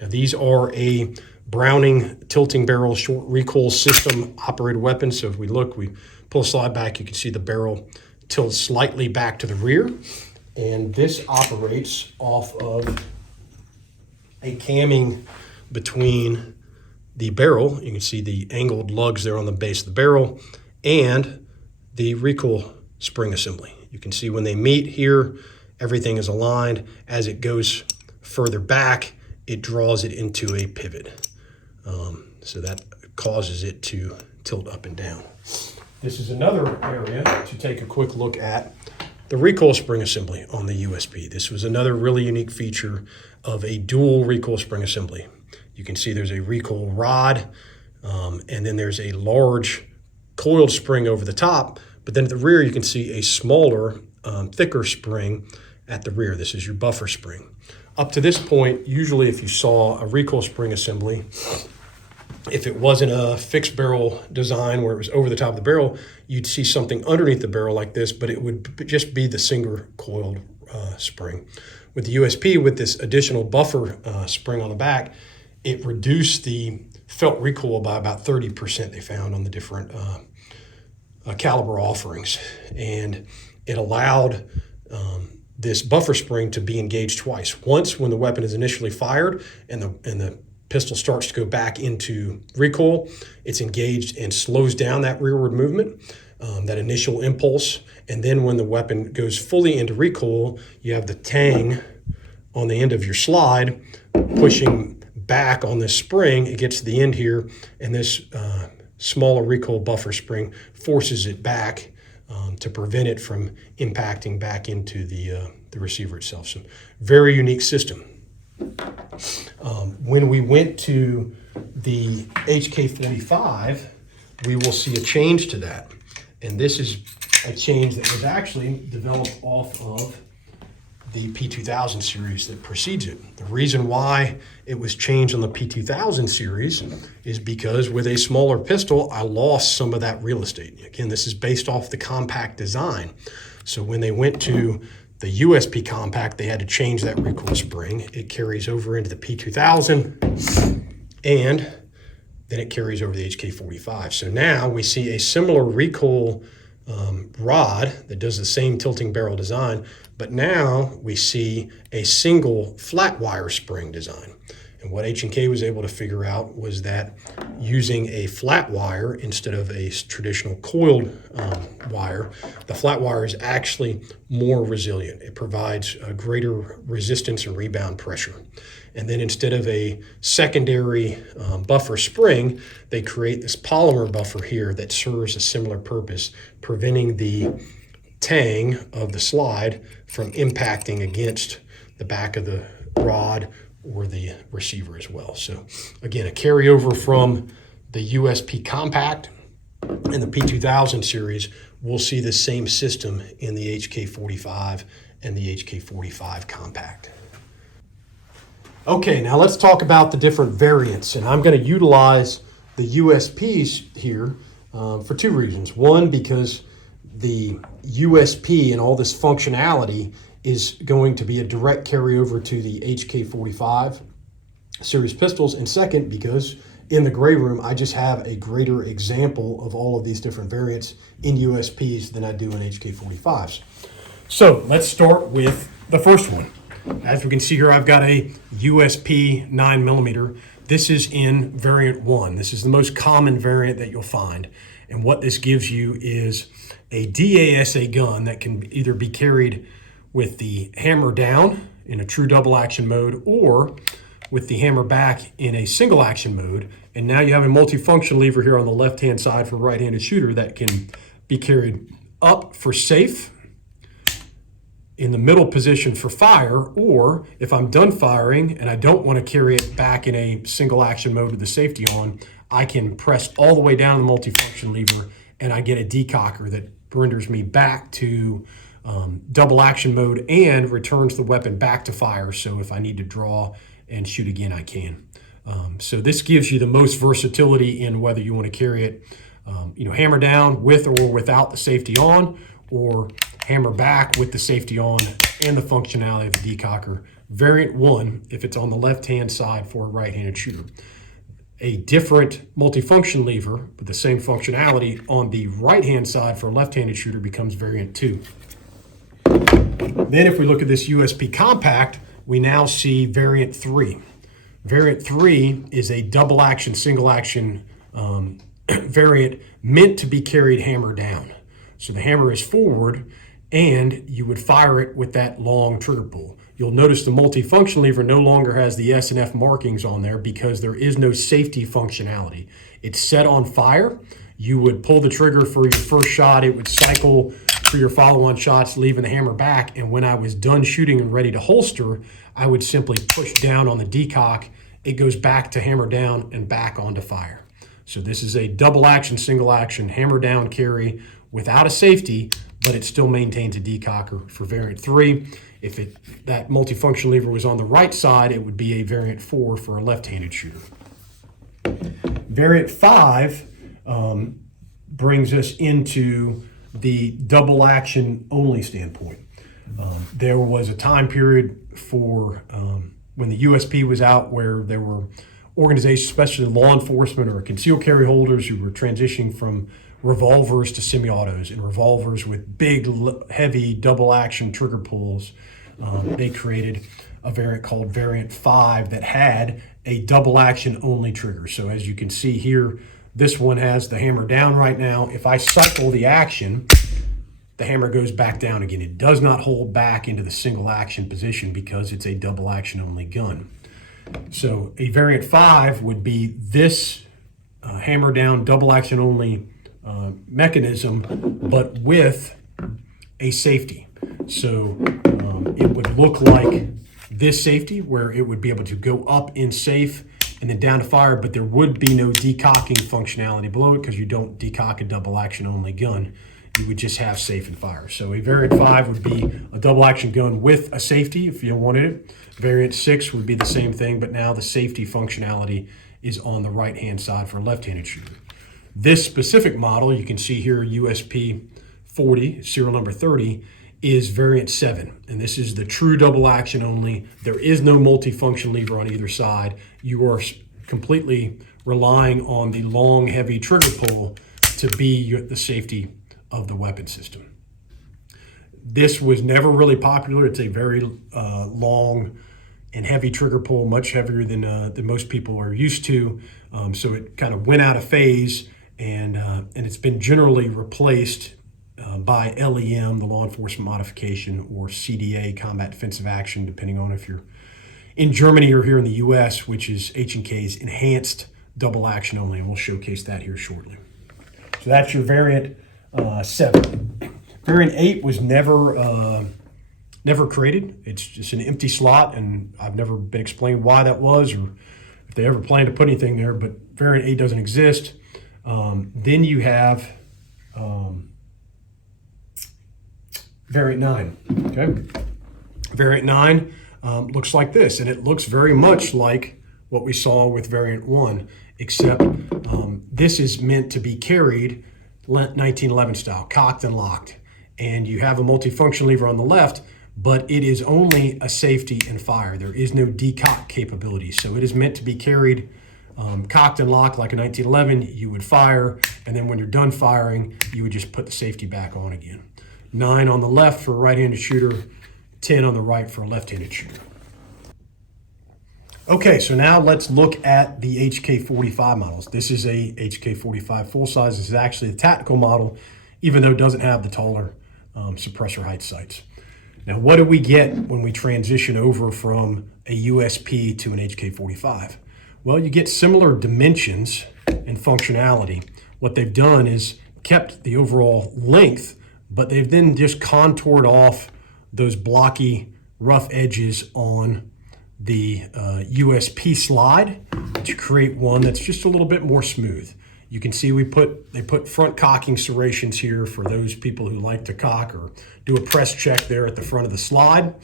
Now these are a Browning tilting barrel short recoil system operated weapon. So if we look, we pull a slide back, you can see the barrel tilts slightly back to the rear. And this operates off of a camming between the barrel. You can see the angled lugs there on the base of the barrel and the recoil spring assembly. You can see when they meet here, everything is aligned. As it goes further back, it draws it into a pivot. So that causes it to tilt up and down. This is another area to take a quick look at the recoil spring assembly on the USP. This was another really unique feature of a dual recoil spring assembly. You can see there's a recoil rod, and then there's a large coiled spring over the top, but then at the rear you can see a smaller, thicker spring at the rear. This is your buffer spring. Up to this point, usually if you saw a recoil spring assembly, if it wasn't a fixed barrel design where it was over the top of the barrel, you'd see something underneath the barrel like this, but it would just be the single coiled spring. With the USP, with this additional buffer spring on the back, it reduced the felt recoil by about 30%, they found, on the different caliber offerings. And it allowed this buffer spring to be engaged twice. Once when the weapon is initially fired and the pistol starts to go back into recoil, it's engaged and slows down that rearward movement, that initial impulse. And then when the weapon goes fully into recoil, you have the tang on the end of your slide pushing back on this spring. It gets to the end here, and this smaller recoil buffer spring forces it back to prevent it from impacting back into the receiver itself. So very unique system. When we went to the HK45, we will see a change to that. And this is a change that was actually developed off of the P2000 series that precedes it. The reason why it was changed on the P2000 series is because with a smaller pistol, I lost some of that real estate. Again, this is based off the compact design. So when they went to the USP compact, they had to change that recoil spring. It carries over into the P2000, and then it carries over the HK45. So now we see a similar recoil rod that does the same tilting barrel design, but now we see a single flat wire spring design. And what H&K was able to figure out was that using a flat wire instead of a traditional coiled wire, the flat wire is actually more resilient. It provides a greater resistance and rebound pressure. And then instead of a secondary buffer spring, they create this polymer buffer here that serves a similar purpose, preventing the tang of the slide from impacting against the back of the rod or the receiver as well. So again, a carryover from the USP Compact and the P2000 series. We'll see the same system in the HK45 and the HK45 Compact. Okay, now let's talk about the different variants, and I'm going to utilize the USPs here for two reasons. One, because the USP and all this functionality is going to be a direct carryover to the HK45 series pistols, and second, because in the gray room I just have a greater example of all of these different variants in USPs than I do in HK45s. So let's start with the first one. As we can see here, I've got a USP 9mm. This is in variant 1. This is the most common variant that you'll find. And what this gives you is a DASA gun that can either be carried with the hammer down in a true double action mode or with the hammer back in a single action mode. And now you have a multifunction lever here on the left-hand side for a right-handed shooter that can be carried up for safe, in the middle position for fire, or if I'm done firing and I don't want to carry it back in a single action mode with the safety on, I can press all the way down the multifunction lever and I get a decocker that renders me back to double action mode and returns the weapon back to fire. So if I need to draw and shoot again, I can. So this gives you the most versatility in whether you want to carry it, hammer down with or without the safety on, or hammer back with the safety on and the functionality of the decocker. Variant 1, if it's on the left-hand side for a right-handed shooter. A different multifunction lever with the same functionality on the right-hand side for a left-handed shooter becomes variant 2. Then if we look at this USP Compact, we now see variant 3. Variant 3 is a double action, single action variant meant to be carried hammer down. So the hammer is forward and you would fire it with that long trigger pull. You'll notice the multifunction lever no longer has the S and F markings on there because there is no safety functionality. It's set on fire. You would pull the trigger for your first shot. It would cycle for your follow-on shots, leaving the hammer back. And when I was done shooting and ready to holster, I would simply push down on the decock. It goes back to hammer down and back onto fire. So this is a double action, single action, hammer down carry without a safety, but it still maintains a decocker for variant 3. If that multifunction lever was on the right side, it would be a variant 4 for a left-handed shooter. Variant 5 brings us into the double action only standpoint. There was a time period for when the USP was out where there were organizations, especially law enforcement or concealed carry holders, who were transitioning from revolvers to semi-autos, and revolvers with big, heavy double action trigger pulls. They created a variant called variant 5 that had a double action only trigger. So as you can see here, this one has the hammer down right now. If I cycle the action, the hammer goes back down again. It does not hold back into the single action position because it's a double action only gun. So a variant 5 would be this hammer down double action only mechanism, but with a safety. So it would look like this safety, where it would be able to go up in safe and then down to fire, but there would be no decocking functionality below it because you don't decock a double action only gun. You would just have safe and fire. So a variant 5 would be a double action gun with a safety if you wanted it. Variant 6 would be the same thing, but now the safety functionality is on the right-hand side for a left-handed shooter. This specific model, you can see here, USP 40, serial number 30, is variant 7. And this is the true double action only. There is no multifunction lever on either side. You are completely relying on the long, heavy trigger pull to be the safety of the weapon system. This was never really popular. It's a very long and heavy trigger pull, much heavier than most people are used to. So it kind of went out of phase, and it's been generally replaced by LEM, the law enforcement modification, or CDA, combat defensive action, depending on if you're in Germany or here in the US, which is H&K's enhanced double action only, and we'll showcase that here shortly. So that's your variant 7. Variant 8 was never created. It's just an empty slot, and I've never been explained why that was or if they ever planned to put anything there, but variant 8 doesn't exist. Then you have variant 9, okay? Variant 9 looks like this, and it looks very much like what we saw with variant 1, except this is meant to be carried 1911 style, cocked and locked. And you have a multifunction lever on the left, but it is only a safety and fire. There is no decock capability. So it is meant to be carried cocked and locked like a 1911. You would fire, and then when you're done firing, you would just put the safety back on again. 9 on the left for a right-handed shooter, 10 on the right for a left-handed shooter. Okay, so now let's look at the HK45 models. This is a HK45 full size. This is actually a tactical model, even though it doesn't have the taller suppressor height sights. Now, what do we get when we transition over from a USP to an HK45? Well, you get similar dimensions and functionality. What they've done is kept the overall length, but they've then just contoured off those blocky, rough edges on the USP slide to create one that's just a little bit more smooth. You can see they put front cocking serrations here for those people who like to cock or do a press check there at the front of the slide.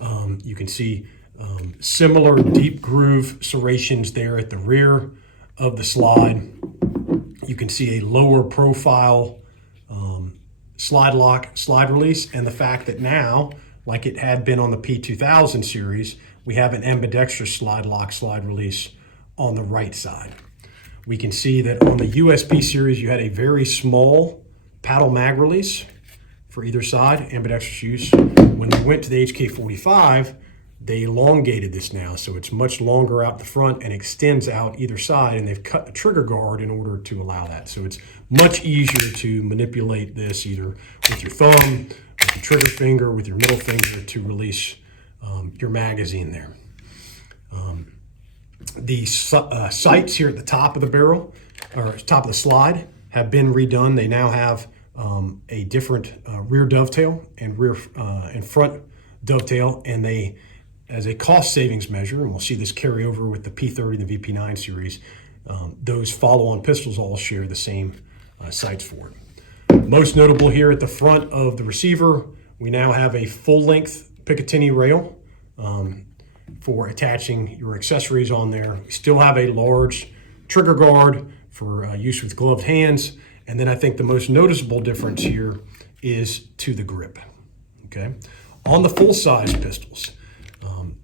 You can see similar deep groove serrations there at the rear of the slide. You can see a lower profile slide lock, slide release, and the fact that now, like it had been on the P2000 series, we have an ambidextrous slide lock, slide release on the right side. We can see that on the USP series, you had a very small paddle mag release for either side, ambidextrous use. When they went to the HK45, they elongated this now, so it's much longer out the front and extends out either side, and they've cut the trigger guard in order to allow that. So it's much easier to manipulate this either with your thumb, with your trigger finger, with your middle finger to release your magazine there. The sights here at the top of the barrel, or top of the slide, have been redone. They now have a different rear dovetail and rear and front dovetail, and they, as a cost savings measure, and we'll see this carry over with the P30 and the VP9 series, those follow-on pistols all share the same sights for it. Most notable here at the front of the receiver, we now have a full-length Picatinny rail for attaching your accessories on there. We still have a large trigger guard for use with gloved hands. And then I think the most noticeable difference here is to the grip, okay? On the full-size pistols,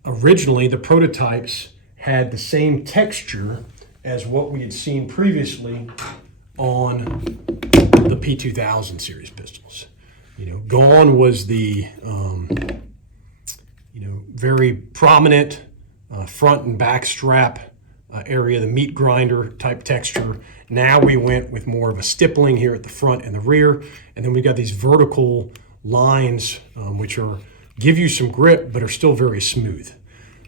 originally the prototypes had the same texture as what we had seen previously on the P2000 series pistols. Gone was the very prominent front and back strap area, the meat grinder type texture. Now we went with more of a stippling here at the front and the rear, and then we got these vertical lines which give you some grip but are still very smooth.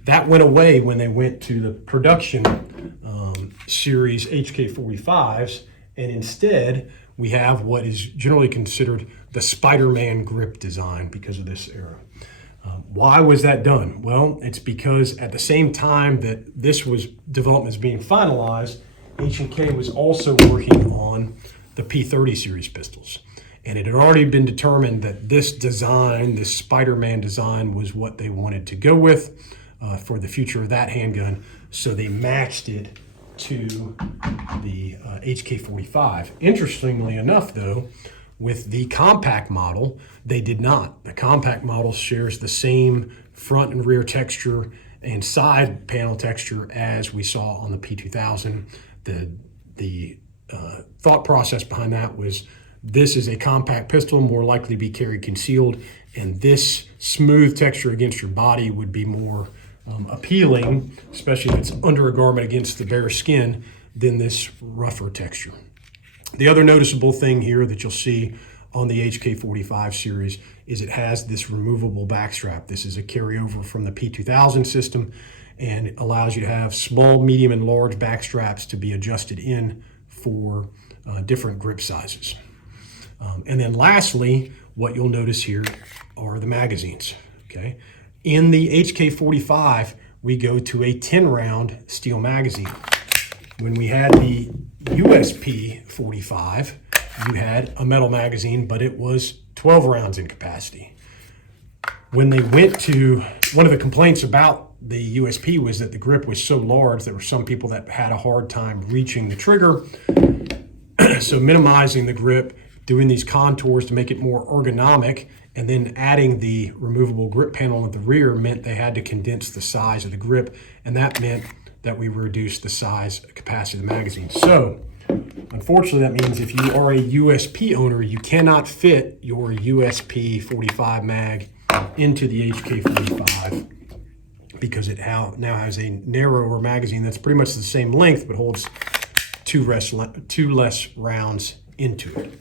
That went away when they went to the production series HK45s, and instead we have what is generally considered the Spider-Man grip design because of this era. Why was that done? Well, it's because at the same time that this development was being finalized, H&K was also working on the P30 series pistols. And it had already been determined that this design, this Spider-Man design, was what they wanted to go with for the future of that handgun. So they matched it to the HK45. Interestingly enough, though, with the compact model, they did not. The compact model shares the same front and rear texture and side panel texture as we saw on the P2000. The thought process behind that was this is a compact pistol, more likely to be carried concealed, and this smooth texture against your body would be more appealing, especially if it's under a garment against the bare skin, than this rougher texture. The other noticeable thing here that you'll see on the HK45 series is it has this removable backstrap. This is a carryover from the P2000 system, and it allows you to have small, medium, and large backstraps to be adjusted in for different grip sizes. And then lastly, what you'll notice here are the magazines. Okay, in the HK45, we go to a 10-round steel magazine. When we had the USP45, you had a metal magazine, but it was 12 rounds in capacity. When they went to, one of the complaints about the USP was that the grip was so large, there were some people that had a hard time reaching the trigger. So minimizing the grip, doing these contours to make it more ergonomic, and then adding the removable grip panel at the rear meant they had to condense the size of the grip, and that meant that we reduced the size capacity of the magazine. So unfortunately, that means if you are a USP owner, you cannot fit your USP45 mag into the HK45 because it now has a narrower magazine that's pretty much the same length but holds two less rounds into it.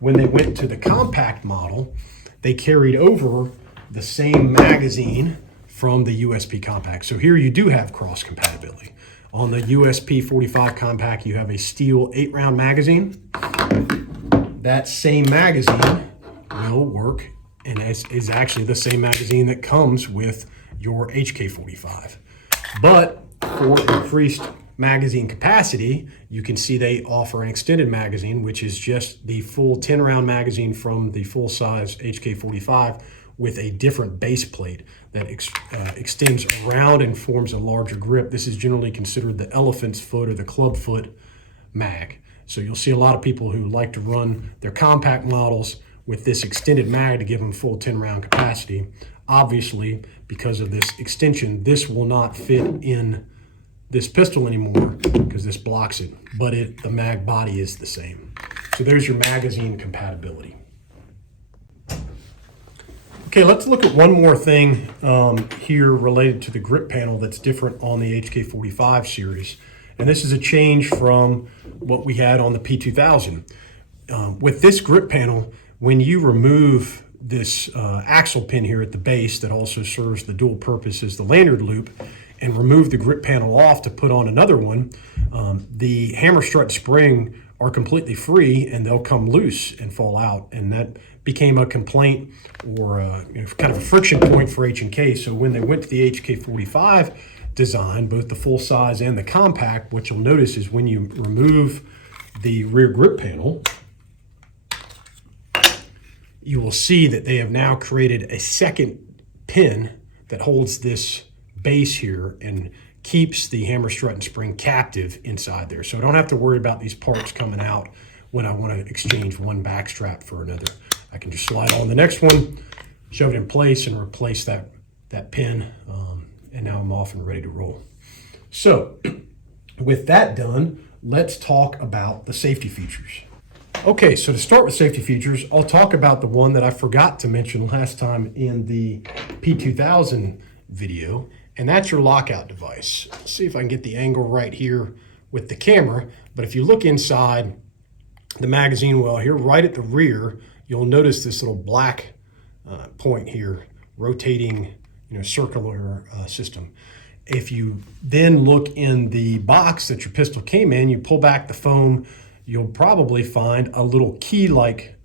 When they went to the compact model, they carried over the same magazine from the USP compact. So here you do have cross compatibility. On the USP 45 compact, you have a steel 8-round magazine. That same magazine will work and is actually the same magazine that comes with your HK45. But for increased magazine capacity, you can see they offer an extended magazine, which is just the full 10-round magazine from the full-size HK45 with a different base plate that extends around and forms a larger grip. This is generally considered the elephant's foot or the club foot mag. So you'll see a lot of people who like to run their compact models with this extended mag to give them full 10-round capacity. Obviously, because of this extension, this will not fit in this pistol anymore because this blocks it, but the mag body is the same. So there's your magazine compatibility. Okay, let's look at one more thing here related to the grip panel that's different on the HK45 series. And this is a change from what we had on the P2000. With this grip panel, when you remove this axle pin here at the base that also serves the dual purpose as the lanyard loop, and remove the grip panel off to put on another one, the hammer strut spring are completely free and they'll come loose and fall out. And that became a complaint or kind of a friction point for H&K. So when they went to the HK45 design, both the full size and the compact, what you'll notice is when you remove the rear grip panel, you will see that they have now created a second pin that holds this base here and keeps the hammer strut and spring captive inside there. So I don't have to worry about these parts coming out when I want to exchange one back strap for another. I can just slide on the next one, shove it in place, and replace that pin, and now I'm off and ready to roll. So with that done, let's talk about the safety features. Okay, so to start with safety features, I'll talk about the one that I forgot to mention last time in the P2000 video, and that's your lockout device. Let's see if I can get the angle right here with the camera, but if you look inside the magazine well here, right at the rear, you'll notice this little black point here, rotating, circular system. If you then look in the box that your pistol came in, you pull back the foam, you'll probably find a little key-like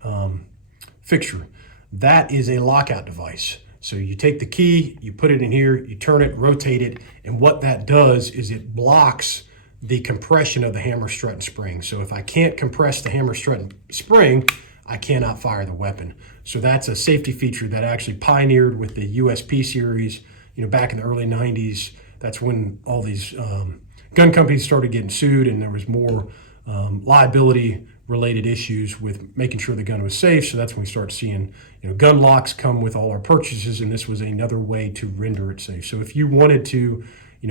fixture. That is a lockout device. So you take the key, you put it in here, you turn it, rotate it, and what that does is it blocks the compression of the hammer strut and spring. So if I can't compress the hammer strut and spring, I cannot fire the weapon. So that's a safety feature that actually pioneered with the USP series, back in the early 90s. That's when all these gun companies started getting sued, and there was more liability related issues with making sure the gun was safe. So that's when we start seeing, gun locks come with all our purchases, and this was another way to render it safe. So if you wanted to,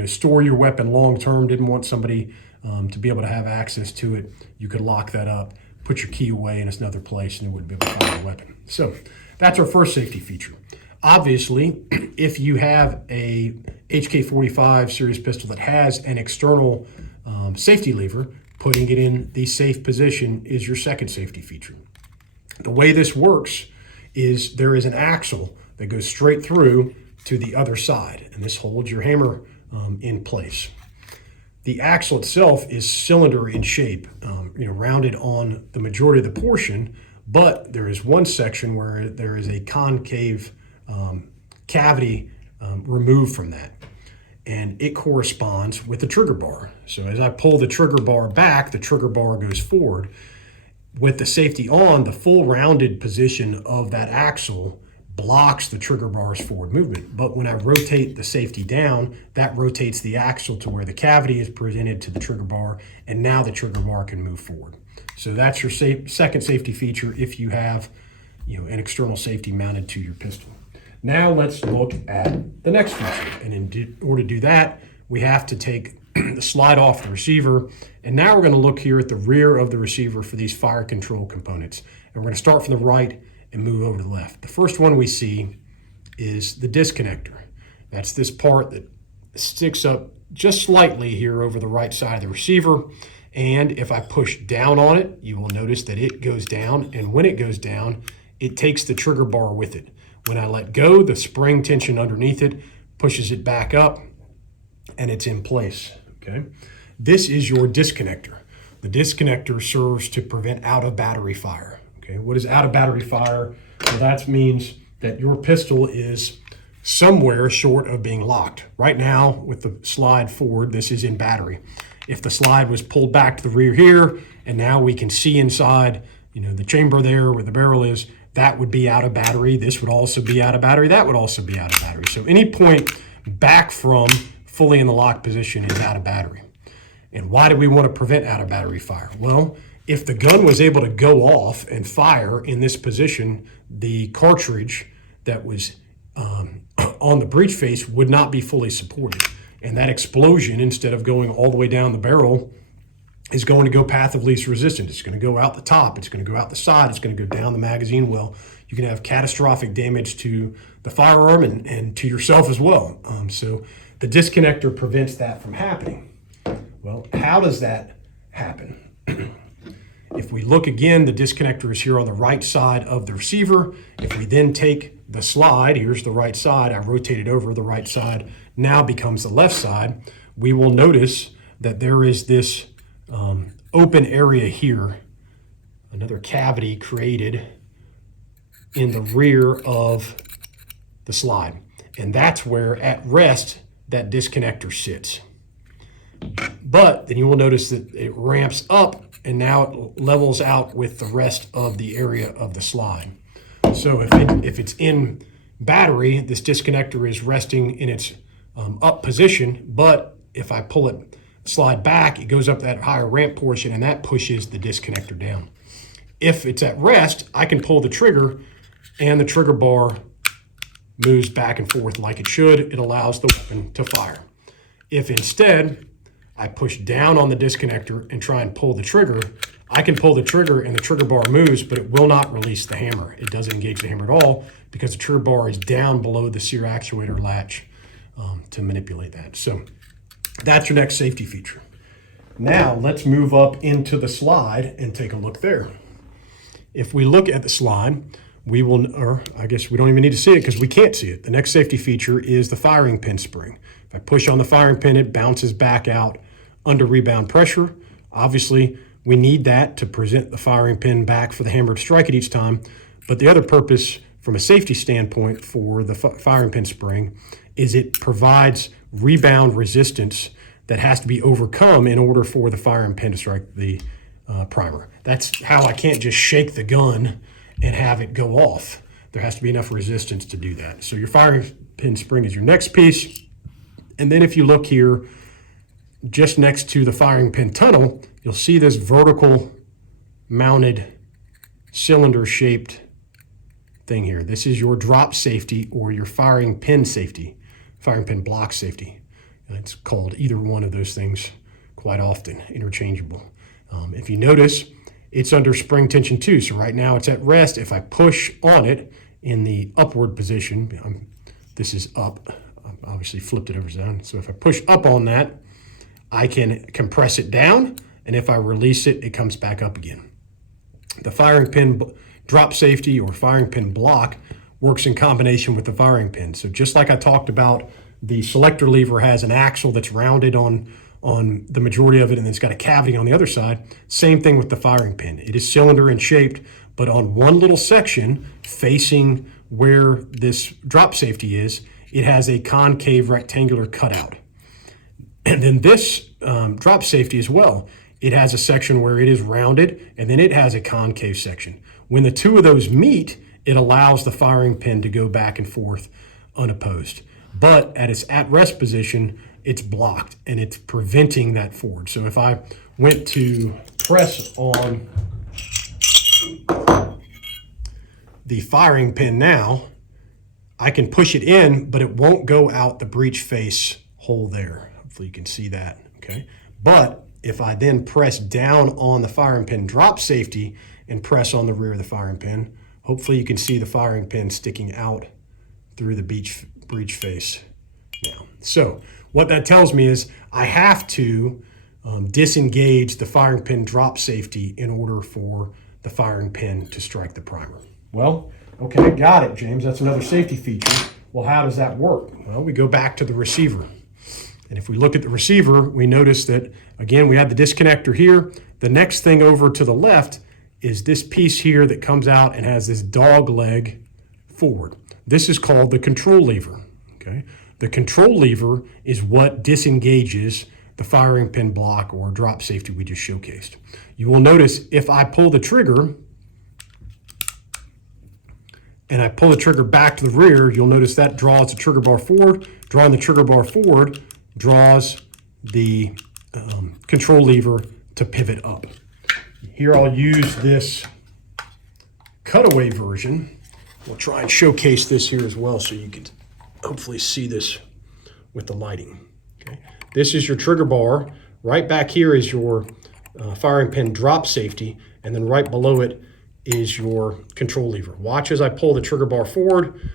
store your weapon long term, didn't want somebody to be able to have access to it, you could lock that up, put your key away in another place, and it wouldn't be able to fire the weapon. So that's our first safety feature. Obviously, if you have a HK45 series pistol that has an external safety lever, putting it in the safe position is your second safety feature. The way this works is there is an axle that goes straight through to the other side, and this holds your hammer in place. The axle itself is cylinder in shape, rounded on the majority of the portion, but there is one section where there is a concave cavity removed from that, and it corresponds with the trigger bar. So as I pull the trigger bar back, the trigger bar goes forward. With the safety on, the full rounded position of that axle blocks the trigger bar's forward movement. But when I rotate the safety down, that rotates the axle to where the cavity is presented to the trigger bar, and now the trigger bar can move forward. So that's your second safety feature if you have an external safety mounted to your pistol. Now let's look at the next feature. And in order to do that, we have to take the slide off the receiver. And now we're going to look here at the rear of the receiver for these fire control components. And we're going to start from the right and move over to the left. The first one we see is the disconnector. That's this part that sticks up just slightly here over the right side of the receiver. And if I push down on it, you will notice that it goes down. And when it goes down, it takes the trigger bar with it. When I let go, the spring tension underneath it pushes it back up, and it's in place, okay? This is your disconnector. The disconnector serves to prevent out-of-battery fire, okay? What is out-of-battery fire? Well, that means that your pistol is somewhere short of being locked. Right now, with the slide forward, this is in battery. If the slide was pulled back to the rear here, and now we can see inside, the chamber there where the barrel is, that would be out of battery. This would also be out of battery. That would also be out of battery. So any point back from fully in the lock position is out of battery. And why do we want to prevent out of battery fire? Well, if the gun was able to go off and fire in this position, the cartridge that was on the breech face would not be fully supported. And that explosion, instead of going all the way down the barrel, is going to go path of least resistance. It's going to go out the top. It's going to go out the side. It's going to go down the magazine well. You can have catastrophic damage to the firearm and to yourself as well. So the disconnector prevents that from happening. Well, how does that happen? If we look again, the disconnector is here on the right side of the receiver. If we then take the slide, here's the right side, I rotate it over, the right side now becomes the left side, we will notice that there is this open area here, another cavity created in the rear of the slide. And that's where at rest that disconnector sits. But then you will notice that it ramps up and now it levels out with the rest of the area of the slide. So if it's in battery, this disconnector is resting in its up position, but if I pull it slide back, it goes up that higher ramp portion and that pushes the disconnector down. If it's at rest, I can pull the trigger and the trigger bar moves back and forth like it should. It allows the weapon to fire. If instead I push down on the disconnector and try and pull the trigger, I can pull the trigger and the trigger bar moves, but it will not release the hammer. It doesn't engage the hammer at all because the trigger bar is down below the sear actuator latch to manipulate that. So that's your next safety feature. Now let's move up into the slide and take a look there. If we look at the slide, we will, or I guess we don't even need to see it because we can't see it. The next safety feature is the firing pin spring. If I push on the firing pin, it bounces back out under rebound pressure. Obviously, we need that to present the firing pin back for the hammer to strike it each time. But the other purpose from a safety standpoint for the firing pin spring is it provides rebound resistance that has to be overcome in order for the firing pin to strike the primer. That's how I can't just shake the gun and have it go off. There has to be enough resistance to do that. So your firing pin spring is your next piece. And then if you look here, just next to the firing pin tunnel, you'll see this vertical mounted cylinder shaped thing here. This is your drop safety or your firing pin safety, firing pin block safety. It's called either one of those things quite often, interchangeable. If you notice, it's under spring tension too. So right now it's at rest. If I push on it in the upward position, this is up, I've obviously flipped it over down. So if I push up on that, I can compress it down. And if I release it, it comes back up again. the firing pin drop safety or firing pin block works in combination with the firing pin. So just like I talked about, the selector lever has an axle that's rounded on the majority of it, and then it's got a cavity on the other side. Same thing with the firing pin. It is cylinder and shaped, but on one little section facing where this drop safety is, it has a concave rectangular cutout. And then this drop safety as well, it has a section where it is rounded, and then it has a concave section. When the two of those meet, it allows the firing pin to go back and forth unopposed. But at its at-rest position, it's blocked and it's preventing that forward. So if I went to press on the firing pin now, I can push it in, but it won't go out the breech face hole there. Hopefully you can see that, okay? But if I then press down on the firing pin drop safety and press on the rear of the firing pin, hopefully you can see the firing pin sticking out through the breech face now. So what that tells me is I have to disengage the firing pin drop safety in order for the firing pin to strike the primer. Well, okay, got it, James. That's another safety feature. Well, how does that work? Well, we go back to the receiver. And if we look at the receiver, we notice that, again, we have the disconnector here. The next thing over to the left is this piece here that comes out and has this dog leg forward. This is called the control lever, okay? The control lever is what disengages the firing pin block or drop safety we just showcased. You will notice if I pull the trigger and I pull the trigger back to the rear, you'll notice that draws the trigger bar forward. Drawing the trigger bar forward draws the control lever to pivot up. Here I'll use this cutaway version. We'll try and showcase this here as well so you can hopefully see this with the lighting. Okay. This is your trigger bar. Right back here is your firing pin drop safety, and then right below it is your control lever. Watch as I pull the trigger bar forward.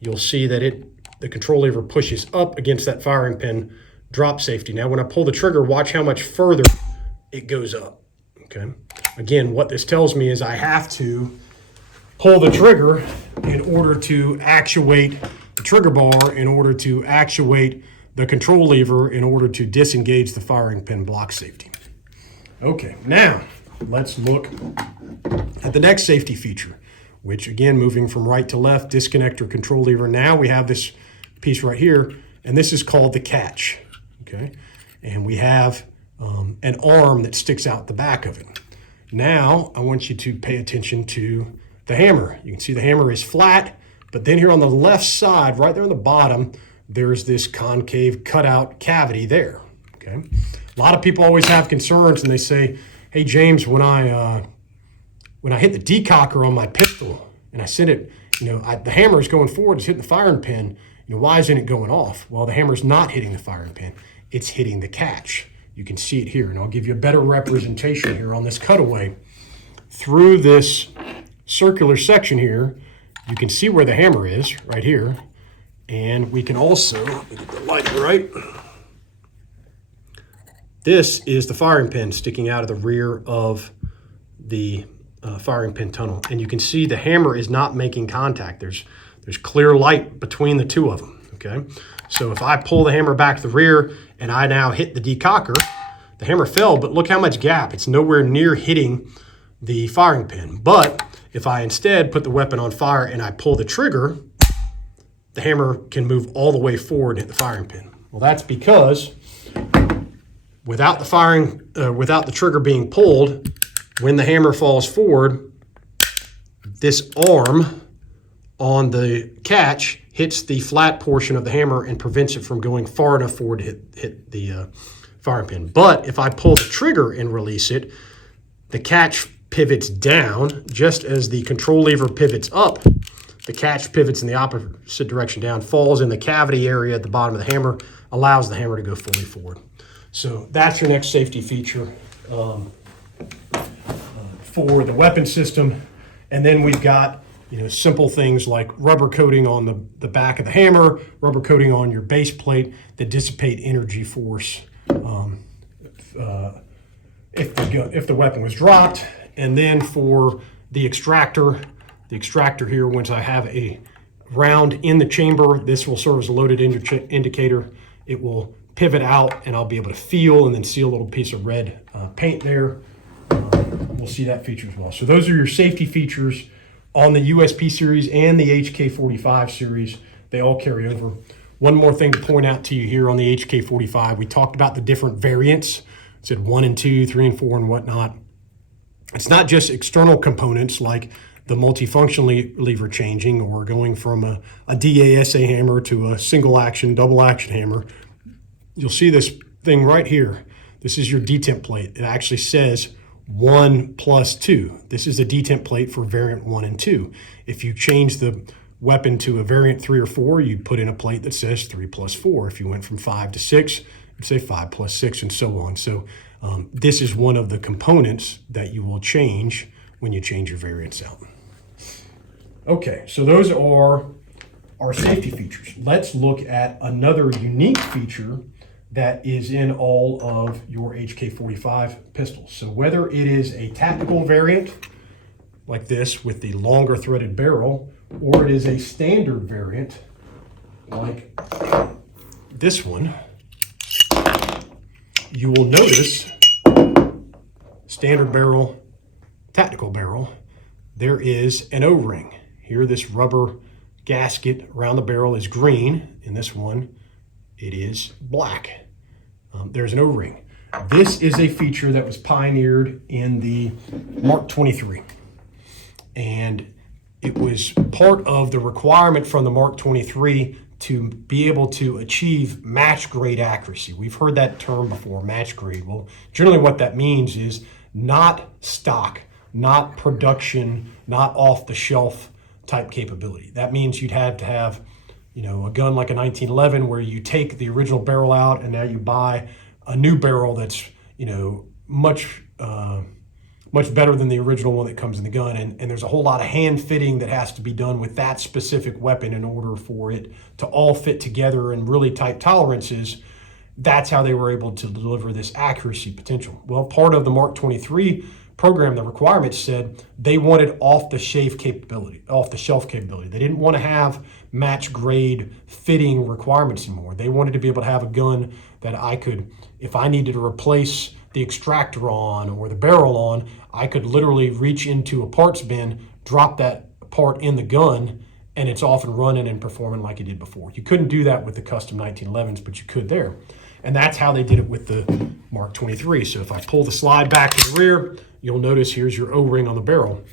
You'll see that the control lever pushes up against that firing pin drop safety. Now when I pull the trigger, watch how much further it goes up. Okay. Again, what this tells me is I have to pull the trigger in order to actuate the trigger bar, in order to actuate the control lever, in order to disengage the firing pin block safety. Okay, now let's look at the next safety feature, which again, moving from right to left, disconnector, control lever. Now we have this piece right here, and this is called the catch, okay? And we have an arm that sticks out the back of it. Now, I want you to pay attention to the hammer. You can see the hammer is flat, but then here on the left side, right there on the bottom, there's this concave cutout cavity there, okay? A lot of people always have concerns and they say, hey, James, when I hit the decocker on my pistol and I send it, the hammer is going forward, it's hitting the firing pin, why isn't it going off? Well, the hammer's not hitting the firing pin, it's hitting the catch. You can see it here, and I'll give you a better representation here on this cutaway. Through this circular section here, you can see where the hammer is, right here. And we can also, let me get the light right. This is the firing pin sticking out of the rear of the firing pin tunnel. And you can see the hammer is not making contact. There's clear light between the two of them, okay? So if I pull the hammer back to the rear and I now hit the decocker, the hammer fell, but look how much gap. It's nowhere near hitting the firing pin. But if I instead put the weapon on fire and I pull the trigger, the hammer can move all the way forward and hit the firing pin. Well, that's because without the trigger being pulled, when the hammer falls forward, this arm on the catch hits the flat portion of the hammer and prevents it from going far enough forward to hit the firing pin. But if I pull the trigger and release it, the catch pivots down just as the control lever pivots up. The catch pivots in the opposite direction down, falls in the cavity area at the bottom of the hammer, allows the hammer to go fully forward. So that's your next safety feature for the weapon system. And then we've got simple things like rubber coating on the back of the hammer, rubber coating on your base plate that dissipate energy force if the weapon was dropped, And then for the extractor here, once I have a round in the chamber, this will serve as a loaded indicator. It will pivot out and I'll be able to feel and then see a little piece of red paint there. We'll see that feature as well. So those are your safety features on the USP series and the HK45 series. They all carry over. One more thing to point out to you here on the HK45, we talked about the different variants. It said 1 and 2, 3 and 4 and whatnot. It's not just external components like the multifunction lever changing or going from a DASA hammer to a single action, double action hammer. You'll see this thing right here. This is your detent plate. It actually says 1 plus 2. This is a detent plate for variant 1 and 2. If you change the weapon to a variant 3 or 4, you put in a plate that says 3 plus 4. If you went from 5 to 6, you'd say 5 plus 6 and so on. So this is one of the components that you will change when you change your variants out. Okay, so those are our safety features. Let's look at another unique feature that is in all of your HK45 pistols. So whether it is a tactical variant like this with the longer threaded barrel, or it is a standard variant like this one, you will notice standard barrel, tactical barrel, there is an O-ring. Here, this rubber gasket around the barrel is green. In this one, it is black. There's an O-ring. This is a feature that was pioneered in the Mark 23. And it was part of the requirement from the Mark 23 to be able to achieve match grade accuracy. We've heard that term before, match grade. Well, generally what that means is not stock, not production, not off the shelf type capability. That means you'd have to have, a gun like a 1911 where you take the original barrel out and now you buy a new barrel that's, much better than the original one that comes in the gun. And there's a whole lot of hand fitting that has to be done with that specific weapon in order for it to all fit together in really tight tolerances. That's how they were able to deliver this accuracy potential. Well, part of the Mark 23 program, the requirements said they wanted off-the-shelf capability. They didn't want to have match grade fitting requirements anymore. They wanted to be able to have a gun that I could, if I needed to replace the extractor on or the barrel on, I could literally reach into a parts bin, drop that part in the gun, and it's off and running and performing like it did before. You couldn't do that with the custom 1911s, but you could there. And that's how they did it with the Mark 23. So if I pull the slide back to the rear, you'll notice here's your O-ring on the barrel.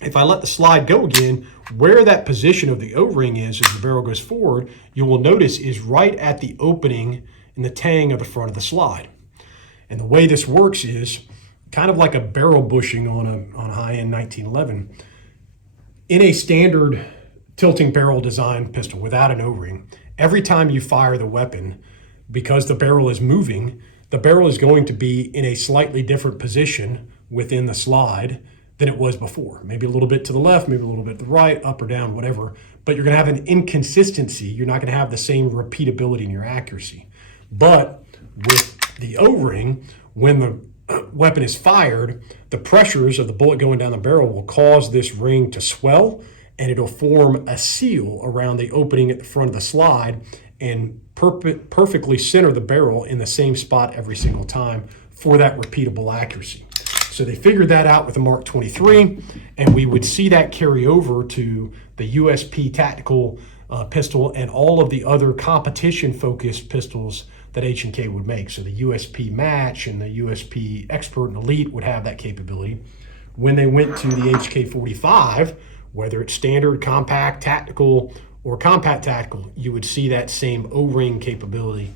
If I let the slide go again, where that position of the O-ring is as the barrel goes forward, you will notice is right at the opening in the tang of the front of the slide. And the way this works is kind of like a barrel bushing on a high-end 1911. In a standard tilting barrel design pistol without an O-ring, every time you fire the weapon, because the barrel is moving, the barrel is going to be in a slightly different position within the slide than it was before. Maybe a little bit to the left, maybe a little bit to the right, up or down, whatever. But you're going to have an inconsistency. You're not going to have the same repeatability in your accuracy. But with the O-ring, when the weapon is fired, the pressures of the bullet going down the barrel will cause this ring to swell, and it'll form a seal around the opening at the front of the slide and perfectly center the barrel in the same spot every single time for that repeatable accuracy. So they figured that out with the Mark 23, and we would see that carry over to the USP tactical pistol and all of the other competition-focused pistols that H&K would make. So the USP Match and the USP Expert and Elite would have that capability. When they went to the HK45, whether it's standard, compact, tactical, or compact tactical, you would see that same O-ring capability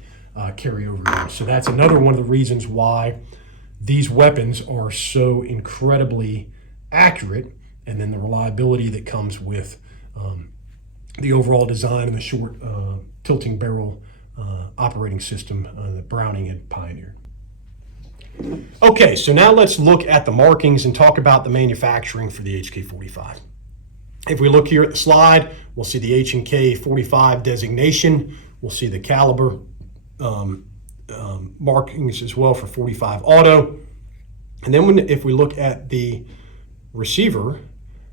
carry over here. So that's another one of the reasons why these weapons are so incredibly accurate, and then the reliability that comes with the overall design and the short tilting barrel operating system that Browning had pioneered. Okay, so now let's look at the markings and talk about the manufacturing for the HK45. If we look here at the slide, we'll see the HK45 designation. We'll see the caliber markings as well for 45 auto. And then if we look at the receiver,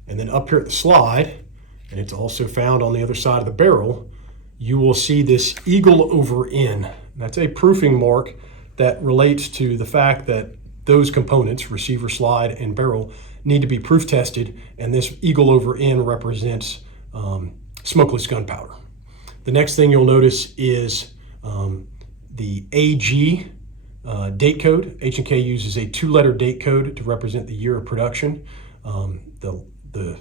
and then up here at the slide, and it's also found on the other side of the barrel, you will see this eagle over N. That's a proofing mark that relates to the fact that those components, receiver, slide, and barrel, need to be proof tested, and this eagle over N represents smokeless gunpowder. The next thing you'll notice is the AG date code. H&K uses a 2-letter date code to represent the year of production. The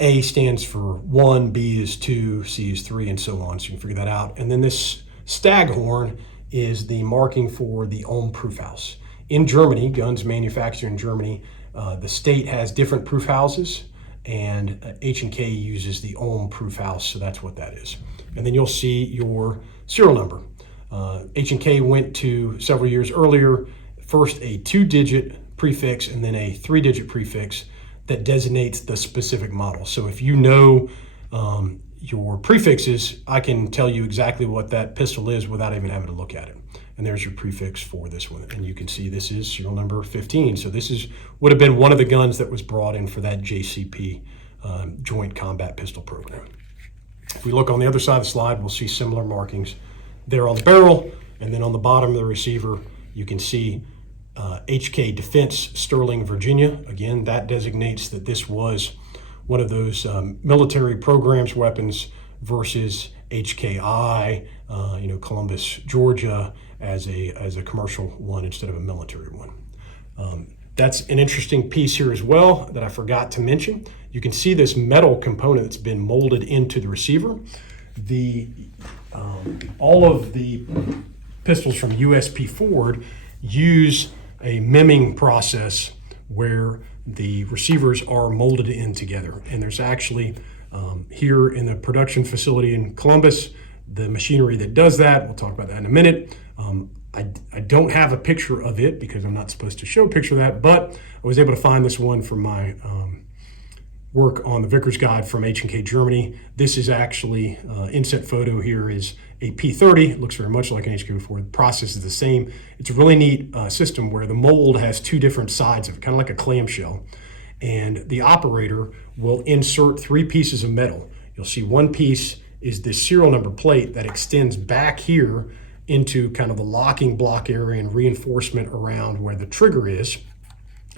A stands for 1, B is 2, C is 3, and so on, so you can figure that out. And then this staghorn is the marking for the ohm proof house. In Germany, guns manufactured in Germany, the state has different proof houses, and H&K uses the ohm proof house, so that's what that is. And then you'll see your serial number. H&K went to, several years earlier, first a 2-digit prefix and then a 3-digit prefix that designates the specific model. So if you know your prefixes, I can tell you exactly what that pistol is without even having to look at it. And there's your prefix for this one. And you can see this is serial number 15. So this would have been one of the guns that was brought in for that JCP, Joint Combat Pistol Program. If we look on the other side of the slide, we'll see similar markings there on the barrel, and then on the bottom of the receiver, you can see HK Defense Sterling, Virginia. Again, that designates that this was one of those military programs weapons versus HKI, Columbus, Georgia, as a commercial one instead of a military one. That's an interesting piece here as well that I forgot to mention. You can see this metal component that's been molded into the receiver. All of the pistols from USP Ford use a mimming process where the receivers are molded in together. And there's actually, here in the production facility in Columbus, the machinery that does that. We'll talk about that in a minute. I don't have a picture of it because I'm not supposed to show a picture of that, but I was able to find this one from my work on the Vickers guide from H&K Germany. This is actually, inset photo here is a P30. It looks very much like an HK44. The process is the same. It's a really neat system where the mold has 2 different sides of it, kind of like a clamshell. And the operator will insert 3 pieces of metal. You'll see one piece is this serial number plate that extends back here into kind of the locking block area and reinforcement around where the trigger is.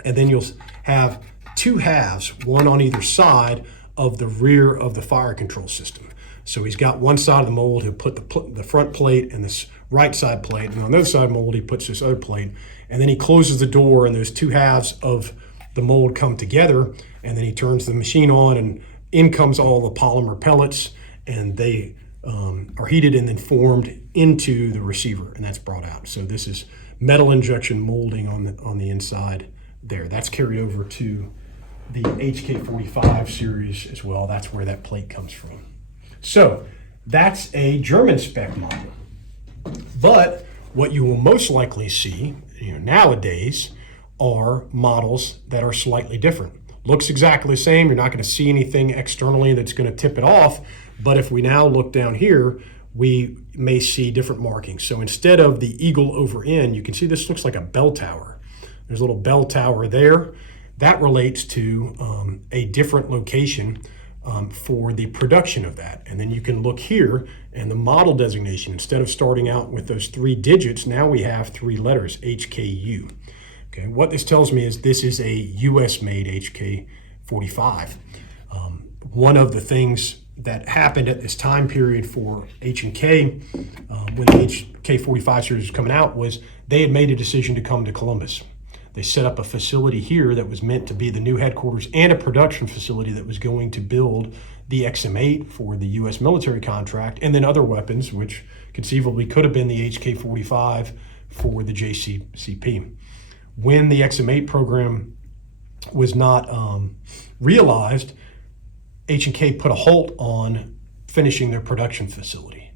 And then you'll have 2 halves, one on either side of the rear of the fire control system. So he's got one side of the mold, he'll put the front plate and this right side plate, and on the other side of the mold, he puts this other plate, and then he closes the door, and those 2 halves of the mold come together, and then he turns the machine on, and in comes all the polymer pellets, and they are heated and then formed into the receiver, and that's brought out. So this is metal injection molding on the inside there. That's carried over to the HK45 series as well. That's where that plate comes from. So that's a German spec model. But what you will most likely see nowadays are models that are slightly different. Looks exactly the same. You're not going to see anything externally that's going to tip it off. But if we now look down here, we may see different markings. So instead of the eagle over N, you can see this looks like a bell tower. There's a little bell tower there. That relates to a different location for the production of that. And then you can look here and the model designation, instead of starting out with those 3 digits, now we have 3 letters, HKU. Okay, what this tells me is this is a US made HK45. One of the things that happened at this time period for H&K when the HK45 series was coming out was they had made a decision to come to Columbus. They set up a facility here that was meant to be the new headquarters and a production facility that was going to build the XM8 for the U.S. military contract, and then other weapons, which conceivably could have been the HK45 for the JCCP. When the XM8 program was not realized, H&K put a halt on finishing their production facility.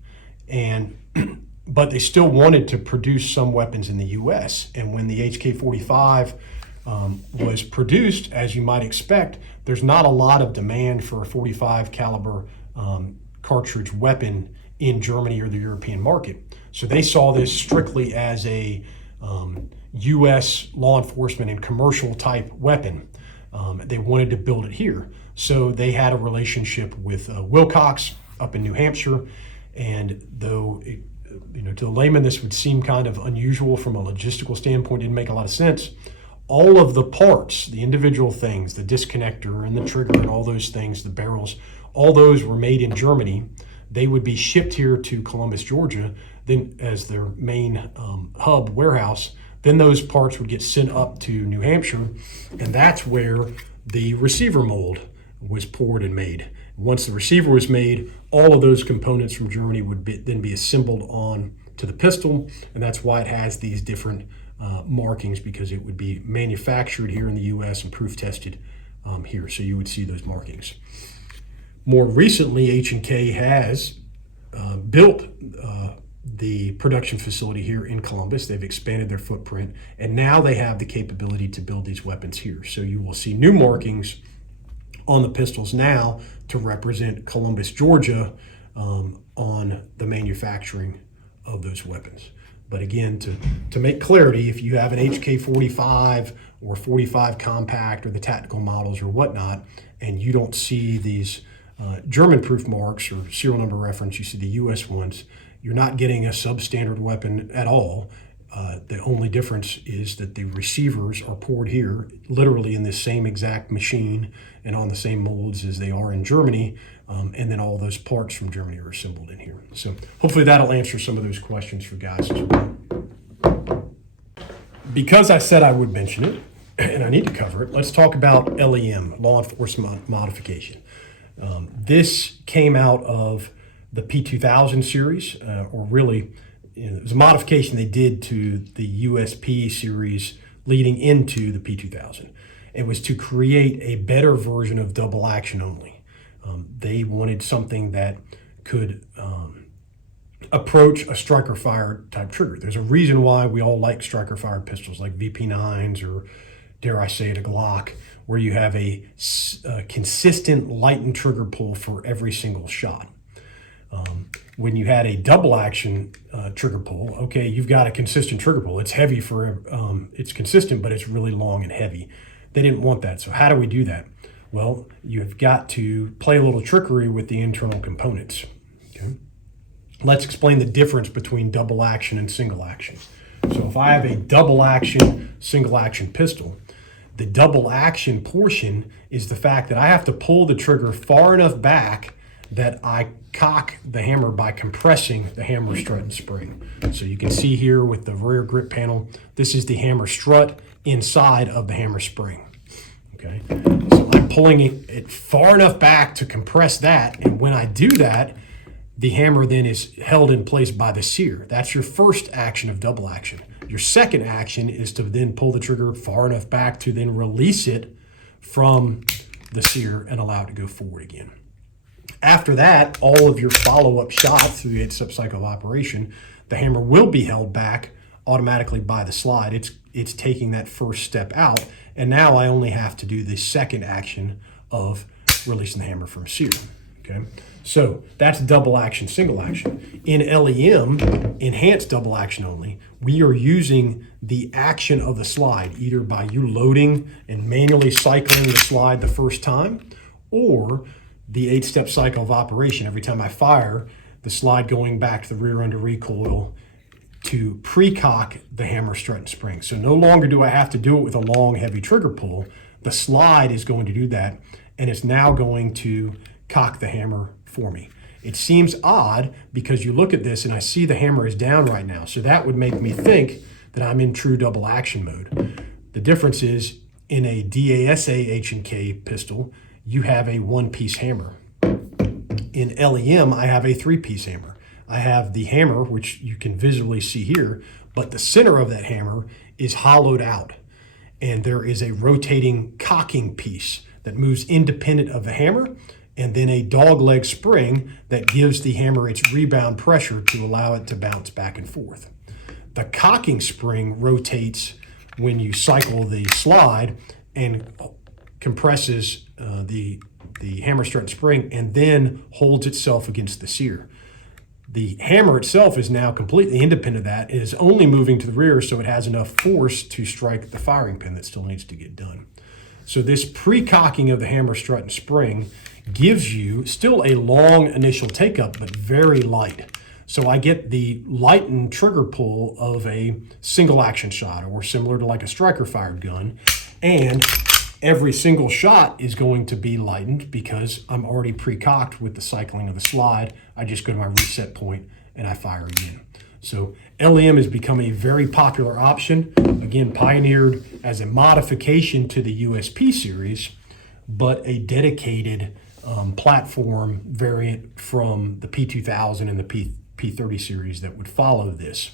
But they still wanted to produce some weapons in the U.S. And when the HK45 was produced, as you might expect, there's not a lot of demand for a 45 caliber cartridge weapon in Germany or the European market. So they saw this strictly as a U.S. law enforcement and commercial type weapon. They wanted to build it here. So they had a relationship with Wilcox up in New Hampshire. And though, to the layman, this would seem kind of unusual from a logistical standpoint, didn't make a lot of sense. All of the parts, the individual things, the disconnector and the trigger and all those things, the barrels, all those were made in Germany. They would be shipped here to Columbus, Georgia, then as their main hub warehouse. Then those parts would get sent up to New Hampshire, and that's where the receiver mold was poured and made. Once the receiver was made, all of those components from Germany would then be assembled on to the pistol, and that's why it has these different markings, because it would be manufactured here in the U.S. and proof tested here, so you would see those markings. More recently, H&K has built the production facility here in Columbus. They've expanded their footprint, and now they have the capability to build these weapons here. So you will see new markings on the pistols now to represent Columbus, Georgia, on the manufacturing of those weapons. But again, to make clarity, if you have an HK45 or 45 compact or the tactical models or whatnot, and you don't see these German proof marks or serial number reference, you see the US ones, you're not getting a substandard weapon at all. The only difference is that the receivers are poured here, literally in the same exact machine and on the same molds as they are in Germany, and then all those parts from Germany are assembled in here. So hopefully that'll answer some of those questions for guys as well. Because I said I would mention it, and I need to cover it, let's talk about LEM, law enforcement modification. This came out of the P2000 series, or really, it was a modification they did to the USP series leading into the P2000. It was to create a better version of double action only. They wanted something that could approach a striker fire type trigger. There's a reason why we all like striker fired pistols like VP9s or, dare I say it, a Glock, where you have a consistent lightened trigger pull for every single shot. When you had a double action trigger pull, okay, you've got a consistent trigger pull. It's heavy for, it's consistent, but it's really long and heavy. They didn't want that. So how do we do that? Well, you've got to play a little trickery with the internal components. Okay? Let's explain the difference between double action and single action. So if I have a double action, single action pistol, the double action portion is the fact that I have to pull the trigger far enough back that I cock the hammer by compressing the hammer strut and spring. So you can see here with the rear grip panel, this is the hammer strut inside of the hammer spring. Okay, so I'm pulling it far enough back to compress that, and when I do that, the hammer then is held in place by the sear. That's your first action of double action. Your second action is to then pull the trigger far enough back to then release it from the sear and allow it to go forward again. After that, all of your follow-up shots through the 8-step cycle of operation, the hammer will be held back automatically by the slide. It's taking that first step out, and now I only have to do the second action of releasing the hammer from sear. Okay, so that's double action, single action. In LEM, enhanced double action only, we are using the action of the slide, either by you loading and manually cycling the slide the first time, or the 8-step cycle of operation. Every time I fire, the slide going back to the rear under recoil to pre-cock the hammer strut and spring. So no longer do I have to do it with a long, heavy trigger pull. The slide is going to do that, and it's now going to cock the hammer for me. It seems odd because you look at this and I see the hammer is down right now. So that would make me think that I'm in true double action mode. The difference is in a DASA H&K pistol, you have a one-piece hammer. In LEM, I have a three-piece hammer. I have the hammer, which you can visually see here, but the center of that hammer is hollowed out. And there is a rotating cocking piece that moves independent of the hammer, and then a dogleg spring that gives the hammer its rebound pressure to allow it to bounce back and forth. The cocking spring rotates when you cycle the slide and compresses the hammer strut spring and then holds itself against the sear. The hammer itself is now completely independent of that. It is only moving to the rear, so it has enough force to strike the firing pin that still needs to get done. So this pre-cocking of the hammer strut and spring gives you still a long initial take-up, but very light. So I get the lightened trigger pull of a single action shot, or similar to like a striker fired gun. And every single shot is going to be lightened because I'm already pre-cocked with the cycling of the slide. I just go to my reset point and I fire again. So LEM has become a very popular option, again, pioneered as a modification to the USP series, but a dedicated platform variant from the P2000 and the P30 series that would follow this.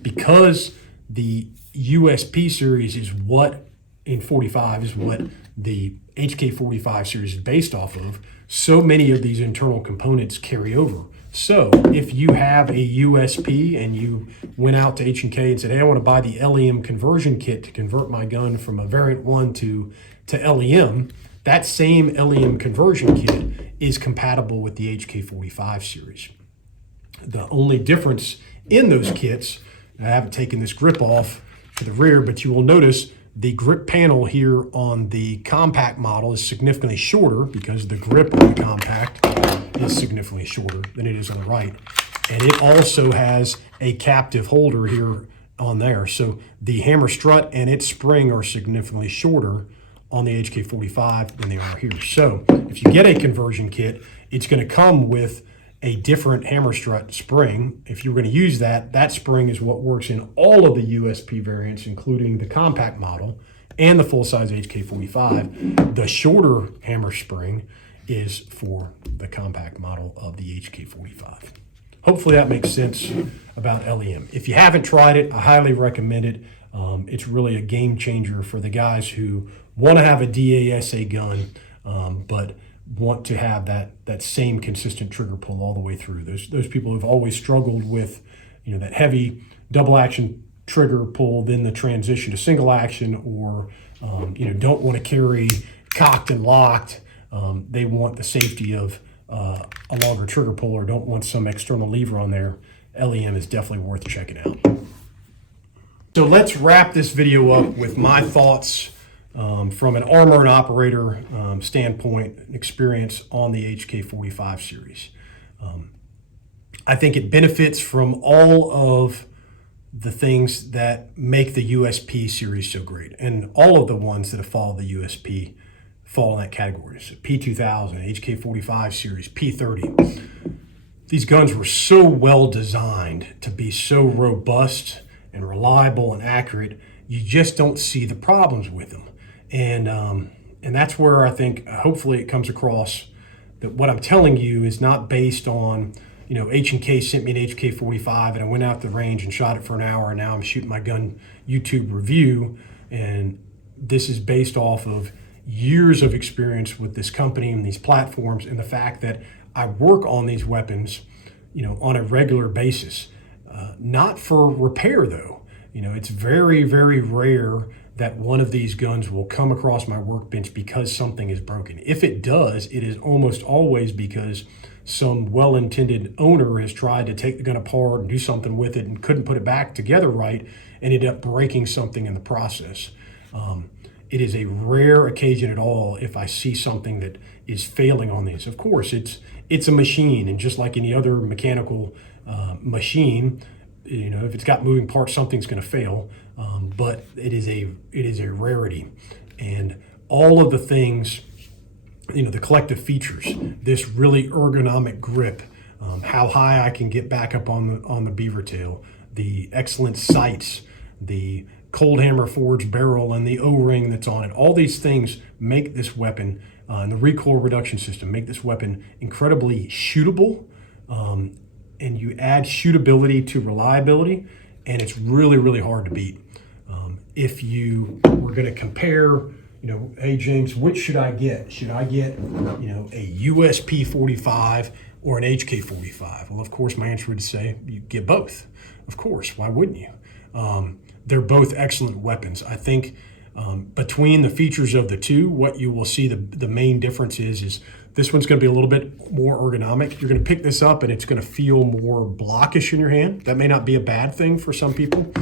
Because the USP series is what in 45 is what the HK45 series is based off of, so many of these internal components carry over. So if you have a USP and you went out to H&K and said, hey, I want to buy the LEM conversion kit to convert my gun from a variant 1 to LEM, that same LEM conversion kit is compatible with the HK45 series. The only difference in those kits, I haven't taken this grip off to the rear, but you will notice the grip panel here on the compact model is significantly shorter because the grip on the compact is significantly shorter than it is on the right. And it also has a captive holder here on there. So the hammer strut and its spring are significantly shorter on the HK45 than they are here. So if you get a conversion kit, it's going to come with a different hammer strut spring. If you're going to use that, that spring is what works in all of the USP variants, including the compact model and the full-size HK45. The shorter hammer spring is for the compact model of the HK45. Hopefully that makes sense about LEM. If you haven't tried it, I highly recommend it. It's really a game changer for the guys who want to have a DASA gun, but want to have that same consistent trigger pull all the way through. Those people who've always struggled with, that heavy double action trigger pull, then the transition to single action, or don't want to carry cocked and locked. They want the safety of a longer trigger pull, or don't want some external lever on there. LEM is definitely worth checking out. So let's wrap this video up with my thoughts from an armor and operator standpoint, experience on the HK45 series. I think it benefits from all of the things that make the USP series so great, and all of the ones that have followed the USP fall in that category. So P2000, HK45 series, P30. These guns were so well designed to be so robust and reliable and accurate, you just don't see the problems with them. And that's where I think hopefully it comes across that what I'm telling you is not based on, H&K sent me an HK45 and I went out to the range and shot it for an hour, and now I'm shooting my gun YouTube review. And this is based off of years of experience with this company and these platforms, and the fact that I work on these weapons, on a regular basis. Not for repair though. It's very, very rare that one of these guns will come across my workbench because something is broken. If it does, it is almost always because some well-intended owner has tried to take the gun apart and do something with it and couldn't put it back together right and ended up breaking something in the process. It is a rare occasion at all if I see something that is failing on these. Of course, it's a machine, and just like any other mechanical machine, if it's got moving parts, something's going to fail. But it is a rarity, and all of the things, the collective features, this really ergonomic grip, how high I can get back up on the beaver tail, the excellent sights, the cold hammer forged barrel, and the O-ring that's on it. All these things make this weapon, and the recoil reduction system, make this weapon incredibly shootable. And you add shootability to reliability, and it's really, really hard to beat. If you were going to compare, hey James, which should I get? Should I get, a USP 45 or an HK45? Well, of course, my answer would say you get both. Of course, why wouldn't you? They're both excellent weapons. I think Between the features of the two, what you will see the main difference is this one's going to be a little bit more ergonomic. You're going to pick this up and it's going to feel more blockish in your hand. That may not be a bad thing for some people,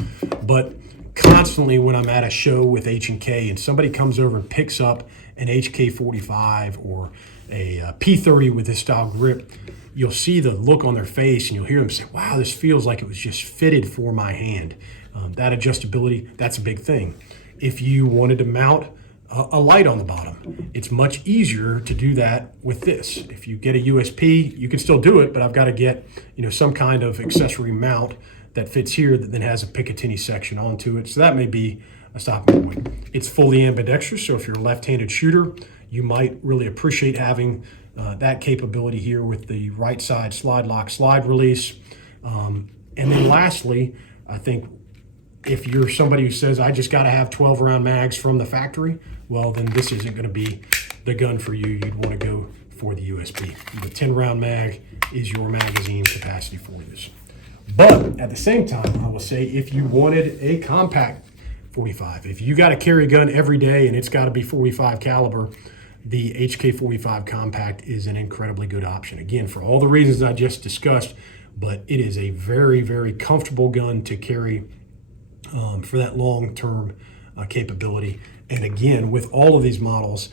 but constantly when I'm at a show with H&K and somebody comes over and picks up an HK45 or a P30 with this style grip, you'll see the look on their face and you'll hear them say, wow, this feels like it was just fitted for my hand. That adjustability, that's a big thing. If you wanted to mount a light on the bottom, it's much easier to do that with this. If you get a USP, you can still do it, but I've got to get some kind of accessory mount that fits here that then has a Picatinny section onto it. So that may be a stopping point. It's fully ambidextrous, so if you're a left-handed shooter, you might really appreciate having that capability here with the right side slide lock, slide release. And then lastly, I think if you're somebody who says, I just got to have 12 round mags from the factory, well, then this isn't going to be the gun for you. You'd want to go for the USB. The 10 round mag is your magazine capacity for this. But at the same time, I will say if you wanted a compact 45, if you got to carry a gun every day and it's got to be 45 caliber, the HK45 compact is an incredibly good option. Again, for all the reasons I just discussed, but it is a very, very comfortable gun to carry for that long-term capability. And again, with all of these models,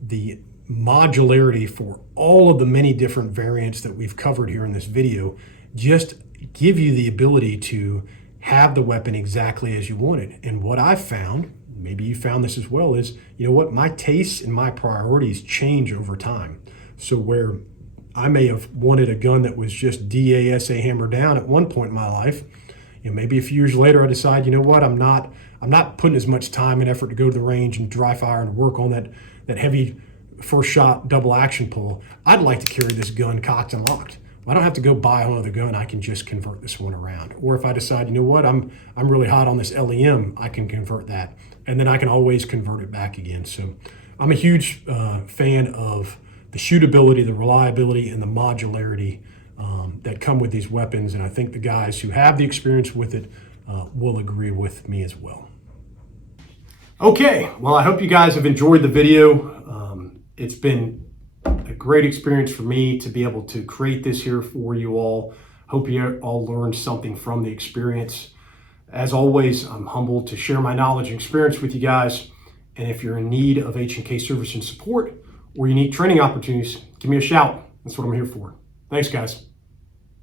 the modularity for all of the many different variants that we've covered here in this video just give you the ability to have the weapon exactly as you want it. And what I've found, maybe you found this as well, is, my tastes and my priorities change over time. So where I may have wanted a gun that was just DASA hammer down at one point in my life, maybe a few years later I decide, I'm not putting as much time and effort to go to the range and dry fire and work on that heavy first shot double action pull. I'd like to carry this gun cocked and locked. I don't have to go buy another gun. I can just convert this one around. Or if I decide, I'm really hot on this LEM, I can convert that. And then I can always convert it back again. So I'm a huge fan of the shootability, the reliability, and the modularity that come with these weapons. And I think the guys who have the experience with it will agree with me as well. Okay, well, I hope you guys have enjoyed the video. It's been a great experience for me to be able to create this here for you all. Hope you all learned something from the experience. As always, I'm humbled to share my knowledge and experience with you guys. And if you're in need of H&K service and support or unique training opportunities, give me a shout. That's what I'm here for. Thanks, guys.